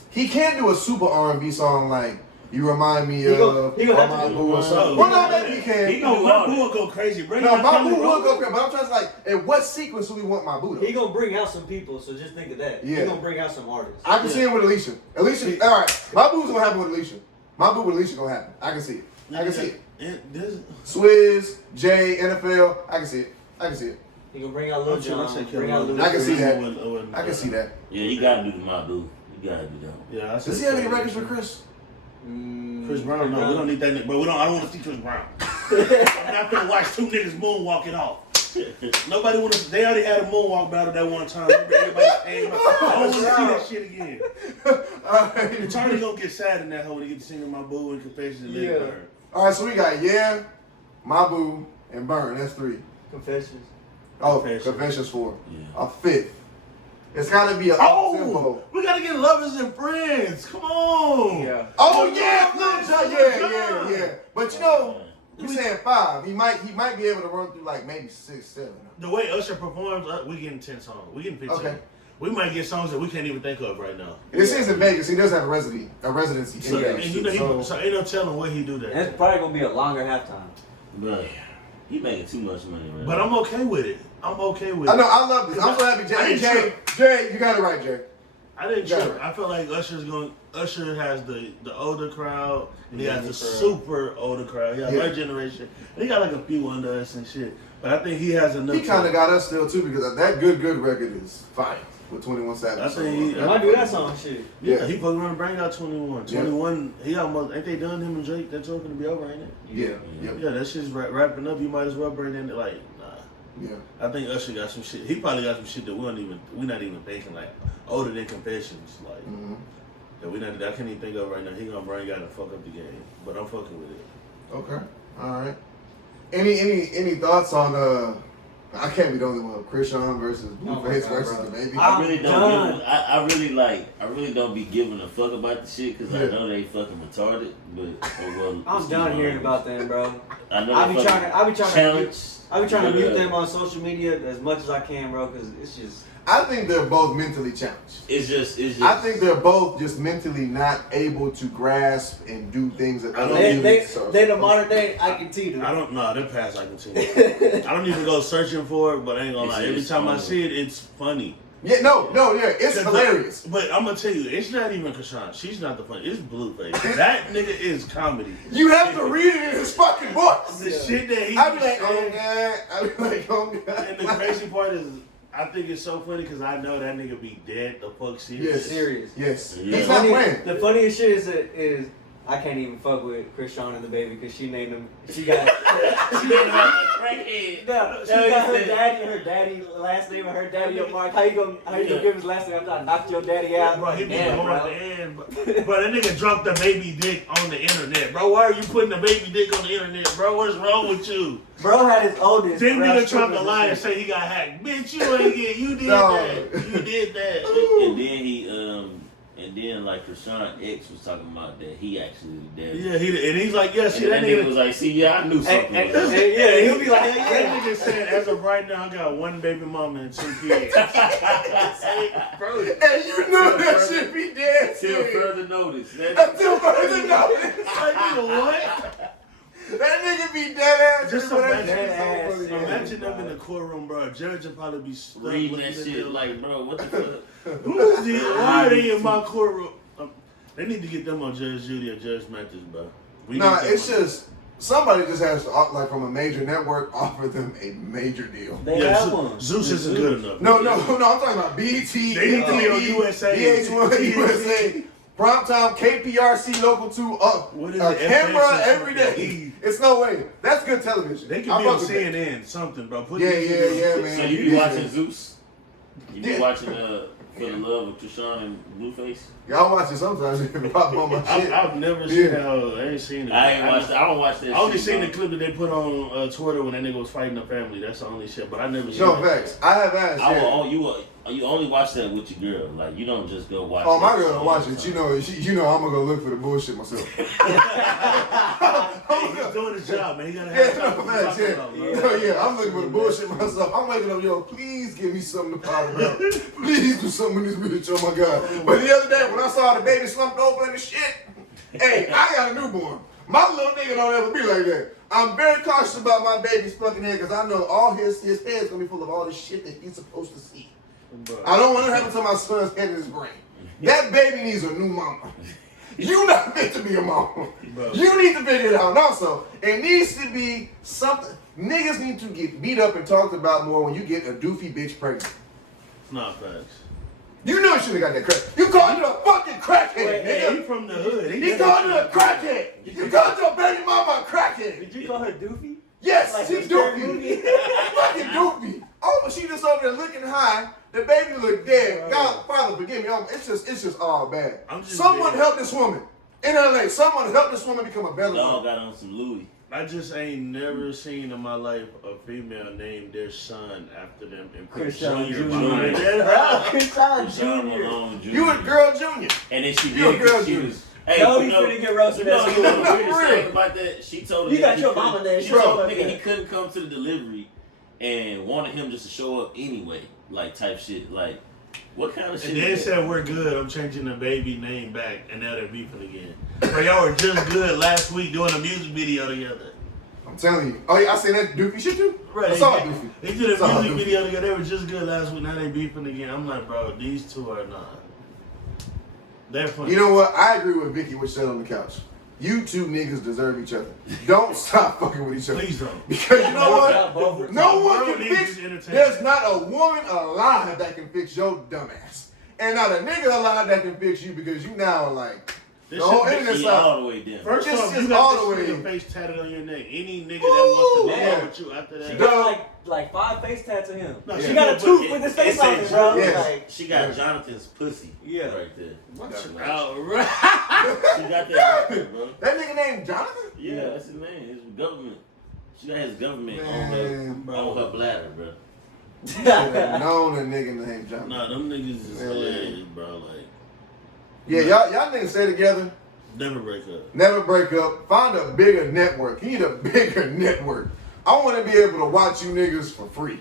He can't do a super R&B song like "You Remind Me He of" gonna have My to do Boo or one. something. Well, no, maybe he can. He gonna my boo will go crazy. Bring No, out my Kelly boo will Rowland. go crazy, but I'm trying to like, in what sequence do we want my boo He to? gonna bring out some people, so just think of that. Yeah. He gonna bring out some artists. I can see him with Alicia. Alicia, all right. My boo's gonna happen with Alicia. My boo with Alicia gonna happen. I can see it. I can see it. Swizz, Jay, NFL. I can see it. He gonna bring out Lil Jon. Bring out Lil I can see that. Jon. I can see that. Yeah, you gotta do the my boo. You gotta do that. Yeah, I Does he have any records with Chris? Chris Brown? No, we don't need that nigga. But I don't want to see Chris Brown. I'm not gonna watch 2 niggas moonwalking off. Nobody want to. They already had a moonwalk battle that one time. Everybody came out. I don't want to see that shit again. Alright. Charlie gonna get sad in that hoe when he get to sing my boo and Confessions and Let It Burn. Alright, so we got yeah, my boo, and Burn. That's 3. Confessions. Oh, Confessions. Confessions 4. Yeah. A 5th. It's gotta be a Oh, we gotta get Lovers and Friends. Come on. Yeah. Oh yeah, Lil Jon. Yeah. But you know, you saying 5. He might be able to run through like maybe 6, 7. The way Usher performs, we getting 10 songs. We getting 15. Okay. We might get songs that we can't even think of right now. This is in Vegas. He does have a residency So, in and Vegas. you know, so ain't no telling what he do And that. it's probably gonna be a longer halftime. But he making too much money right But now. I'm okay with it. I'm okay with it. I know. I love this. I'm so happy, I Jay. didn't Jay, you got it right, Jay. I didn't Yeah. trip. I feel like Usher has the older crowd, and he has the Younger crowd. super older crowd. He has our generation. And he got like a few under us and shit. But I think he has enough. He kind of got us still too because that good record is fire with 21 Savage. I think He might do that song shit. Yeah, he fucking gonna bring out 21. Yeah. 21, he almost, ain't they done him and Drake? That joke gonna be over, ain't it? Yeah. Yeah, that shit's wrapping up. You might as well bring in, like, nah. Yeah. I think Usher got some shit. He probably got some shit that we're not even thinking, like, older than Confessions. Like, that I can't even think of right now. He gonna bring out and fuck up the game. But I'm fucking with it. Okay. All right. Any thoughts on I can't be the only one. Krishan versus Blueface versus the baby. I really don't. I really don't be giving a fuck about the shit because I know they fucking retarded. But I'm done hearing about them, bro. I know I be they trying challenge. to mute them on social media as much as I can, bro, because it's just. I think they're both mentally challenged. It's just. I think they're both just mentally not able to grasp and do things that other humans. They the modern day I can see them. I don't know. They're past I can see. I don't even go searching for it, but I ain't gonna lie. Every time I see it, it's funny. Yeah, it's hilarious. But I'm gonna tell you, it's not even Krishan. She's not the funny. It's Blueface. That nigga is comedy. You have to read it in his fucking voice. The shit that he. I be like, oh god. I be like, oh god. And the crazy part is, I think it's so funny because I know that nigga be dead the fuck serious. Yes. Serious. Yes. Yeah. He's not playing. The funniest shit is I can't even fuck with Krishan and the baby because she named him. She got. She named him after a crackhead. No, she got her daddy last name and her daddy on Mark. How you gonna give his last name after I knocked your daddy out? Bro, he be Damn, going bro. at the end. Bro, that nigga dropped the baby dick on the internet. Bro, why are you putting the baby dick on the internet, bro? What's wrong with you? Bro had his oldest. Then bro, nigga tried to stupid lie and as shit. say he got hacked. Bitch, you ain't get. You did No. that. You did that. And then And then like Krishan X was talking about that he actually did. Yeah, and he's like, yeah, see And that that nigga was like, see, yeah, I knew something. was up. Yeah, he'll be like, That yeah. nigga said, as of right now, I got 1 baby mama and 2 kids. Bro, And you know that shit be dead. Till further notice. Until further notice. like, nigga, what? That nigga be dead ass. Just bro, that imagine, shit so funny. imagine them in the courtroom, bro. A judge would probably be stuck Reading looking that at shit them. like, bro, what the fuck? Who is this? Why are they in my courtroom? They need to get them on Judge Judy or Judge Mathis, bro. Nah, it's just somebody just has to, like, from a major network, offer them a major deal. They have one. Zeus isn't good enough. No, I'm talking about BET. They need to be on USA. VH1, USA, Primetime, KPRC, Local 2, What is a it, camera FX or every something? day. It's no way. That's good television. They I can be on fuck with that. CNN, something, bro. Put Yeah, these yeah, niggas- yeah, man. So you be watching Zeus? You be Yeah. watching For the Love of Krishan and Blueface? Y'all watch it sometimes. It can pop on my shit. I've never seen Yeah. how. I ain't seen it. I ain't watched it. I don't watch that I only shit, seen bro. the clip that they put on Twitter when that nigga was fighting the family. That's the only shit. But I never seen No, it. facts. I have asked. I yeah. will, you only watch that with your girl. Like, you don't just go watch Oh, my that girl all don't watch the it. time. You know I'm gonna go look for the bullshit myself. Hey, he's doing his job, man. He gotta have Yeah, time no, to facts, talk yeah. about, bro. Yeah, I'm looking for the bullshit myself. I'm waking up, yo, please give me something to pop about. Please do something with this bitch, oh my God. But the other day, when I saw the baby slumped over in the shit, hey, I got a newborn. My little nigga don't ever be like that. I'm very cautious about my baby's fucking head because I know all his head's gonna be full of all this shit that he's supposed to see. Bro. I don't want to happen to my son's head in his brain. That baby needs a new mama. You not meant to be a mama. Bro. You need to figure it out. And also, it needs to be something. Niggas need to get beat up and talked about more when you get a doofy bitch pregnant. Nah, facts. You know you should have got that crack. You called you a fucking crackhead, Hey, nigga. he from the hood. He called you a crackhead. You called your baby mama a crackhead. Did you call her Doofy? Yes, Like she's a scary doofy. movie? Fucking doofy. Oh, but she just over there looking high. The baby look dead. God, Father, forgive me. It's just all bad. I'm just Someone dead. help this woman. In LA, someone help this woman become a better Dog woman. got on some Louis. I just ain't never seen in my life a female name their son after them and put Krishan Junior Jr. behind it. Krishan Krishan Jr. Malone Jr. You a girl junior. And then she You a did girl it. She junior. was. Hey, No, you he know, finna get roasted you at know, school. you know the For weirdest real. thing about that? She told him You that got he your couldn't- mama name, She bro. told the nigga Yeah. he couldn't come to the delivery and wanted him just to show up anyway, like type shit. Like, what kind of shit? And then is that? said we're good. I'm changing the baby name back, and now they're beefing again. Bro, y'all were just good last week doing a music video together. I'm telling you. Oh yeah, I seen that doofy shit too. Right, I saw it doofy. They did a Saw it, music doofy. video together. They were just good last week. Now they beefing again. I'm like, bro, these two are not. They're funny. You know what? I agree with Vicky what she said on the couch. You two niggas deserve each other. Don't stop fucking with each other. Please don't. Because you know Not what? both. No one Bro can needs fix. entertainment. There's not a woman alive that can fix your dumb ass, and not a nigga alive that can fix you because you now are like This the whole shit internet's She out. all the way down. First This off, is you all got the this way- nigga face tatted on your neck. Any nigga that wants to yeah. go with you after that. She got like 5 face tats of him. No, Yeah. She got a but tooth with his face on it, bro. Yeah. Like, She got Jonathan's pussy. Yeah. Right there. All right. She got that right there, bro. That nigga named Jonathan. Yeah, that's his name. His government. She got his government Man, on her bladder, bro. Should have known a nigga named Jonathan. Nah, them niggas is Yeah. hilarious, bro. Like, Yeah, y'all niggas stay together. never break up. Never break up. Find a bigger network. You need a bigger network. I want to be able to watch you niggas for free.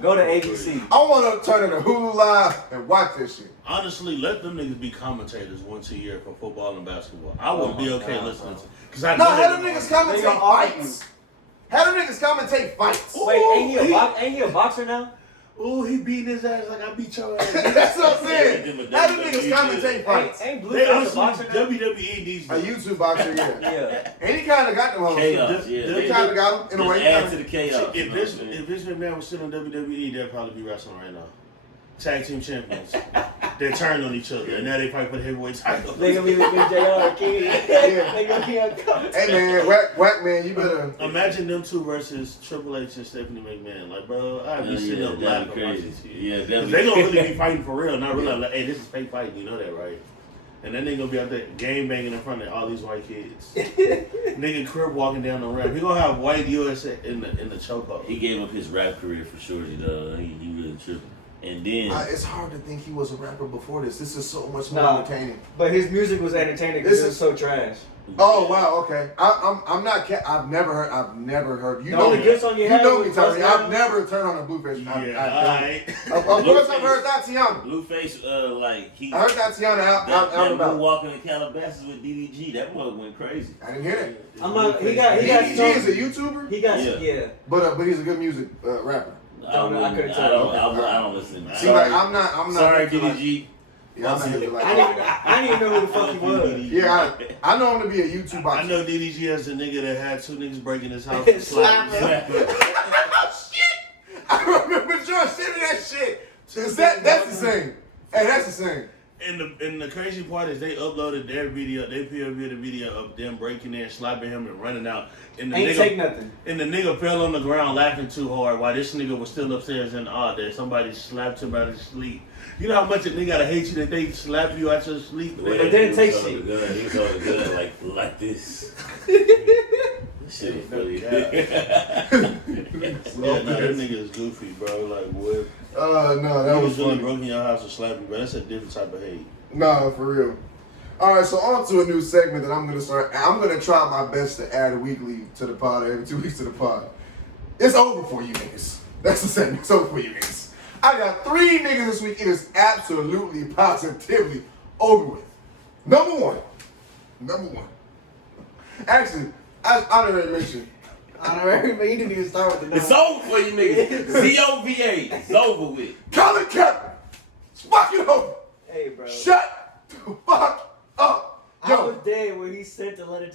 go to ABC. I want to turn it to Hulu Live and watch this shit. Honestly, let them niggas be commentators once a year for football and basketball. I would be okay God, listening bro. to. Cause I No, know have them they- niggas They commentate gonna argue. fights. Have them niggas commentate fights. Wait, ain't he a boxer now? Ooh, he beating his ass like I beat your ass. That's what I'm saying. Yeah, Have them niggas commentate fights. Ain't They Blueface a honestly, boxer now? WWE needs A YouTube boxer, yeah. Yeah. And he kind of got them hoes. Chaos, He yeah. kind of got them in a way. Just add to the chaos. If Vince McMahon was still on WWE, they'd probably be wrestling right now. Tag team champions. They turned on each other, and now they fight for the heavyweight title. They gonna be with JR King. Yeah. They gonna be on coach. Hey man, whack man, you better. Imagine them two versus Triple H and Stephanie McMahon. Like, bro, I'd be sitting up that'd laughing be watching crazy. shit. Yeah, Cause that'd they be gonna really be fighting for real, not really like, hey, this is fake fighting, you know that, right? And then they gonna be out there game banging in front of all these white kids. Nigga Crib walking down the ramp. He gonna have white USA in the chokehold. He gave up his rap career for sure, though. He really tripping. And then It's hard to think he was a rapper before this. This is so much more Nah. entertaining. But his music was entertaining because This it was is- so trash. Oh wow, okay. I'm not. I've never heard. You The know only me. good song you You had know me, was Tony. Bust I've Down. never turned on a Blueface. Yeah, I, alright. of course, I've heard Tatiana. Blueface, like he. I heard Tatiana out That about. walking in Calabasas with DDG, that mug went crazy. I didn't hear that. I'm not. He got DDG is a some, YouTuber, He got Yeah. yeah. but he's a good music rapper. I Don't know, I couldn't tell. I don't listen. See, like I'm not. Sorry, into, like- DDG. Yeah, I'm not into, like. I didn't even know who the fuck he was. Yeah, I know him to be a YouTube boxer. I know DDG as the nigga that had two niggas breaking his house. Slap him. I remember George sending me that shit. That's the same. Hey, that's the same. And the crazy part is they uploaded their video, they POV the video of them breaking in, slapping him and running out. And the Ain't nigga, take nothing. And the nigga fell on the ground laughing too hard while this nigga was still upstairs in awe that somebody slapped him out of sleep. You know how much a nigga gotta hate you that they slap you out your sleep? The way Man? It didn't he was take on shit. the gun, he was on the gun like this. Shit was funny. Yeah, nah, that nigga is goofy, bro. Like, what? No, that was really funny. broke in your house and slapped you, but that's a different type of hate. No, for real. All right, so on to a new segment that I'm gonna start. I'm gonna try my best to add weekly to the pod, every 2 weeks to the pod. It's over for you niggas. That's the segment. It's over for you niggas. I got 3 niggas this week. It is absolutely, positively over with. Number one. Actually, I already mentioned. I don't remember. He didn't even start with the It's over for you niggas. ZOVA. It's over with. Colin Kaepernick. It's fucking over. Hey, bro. Shut the fuck up. I Yo, was dead when he sent the letter to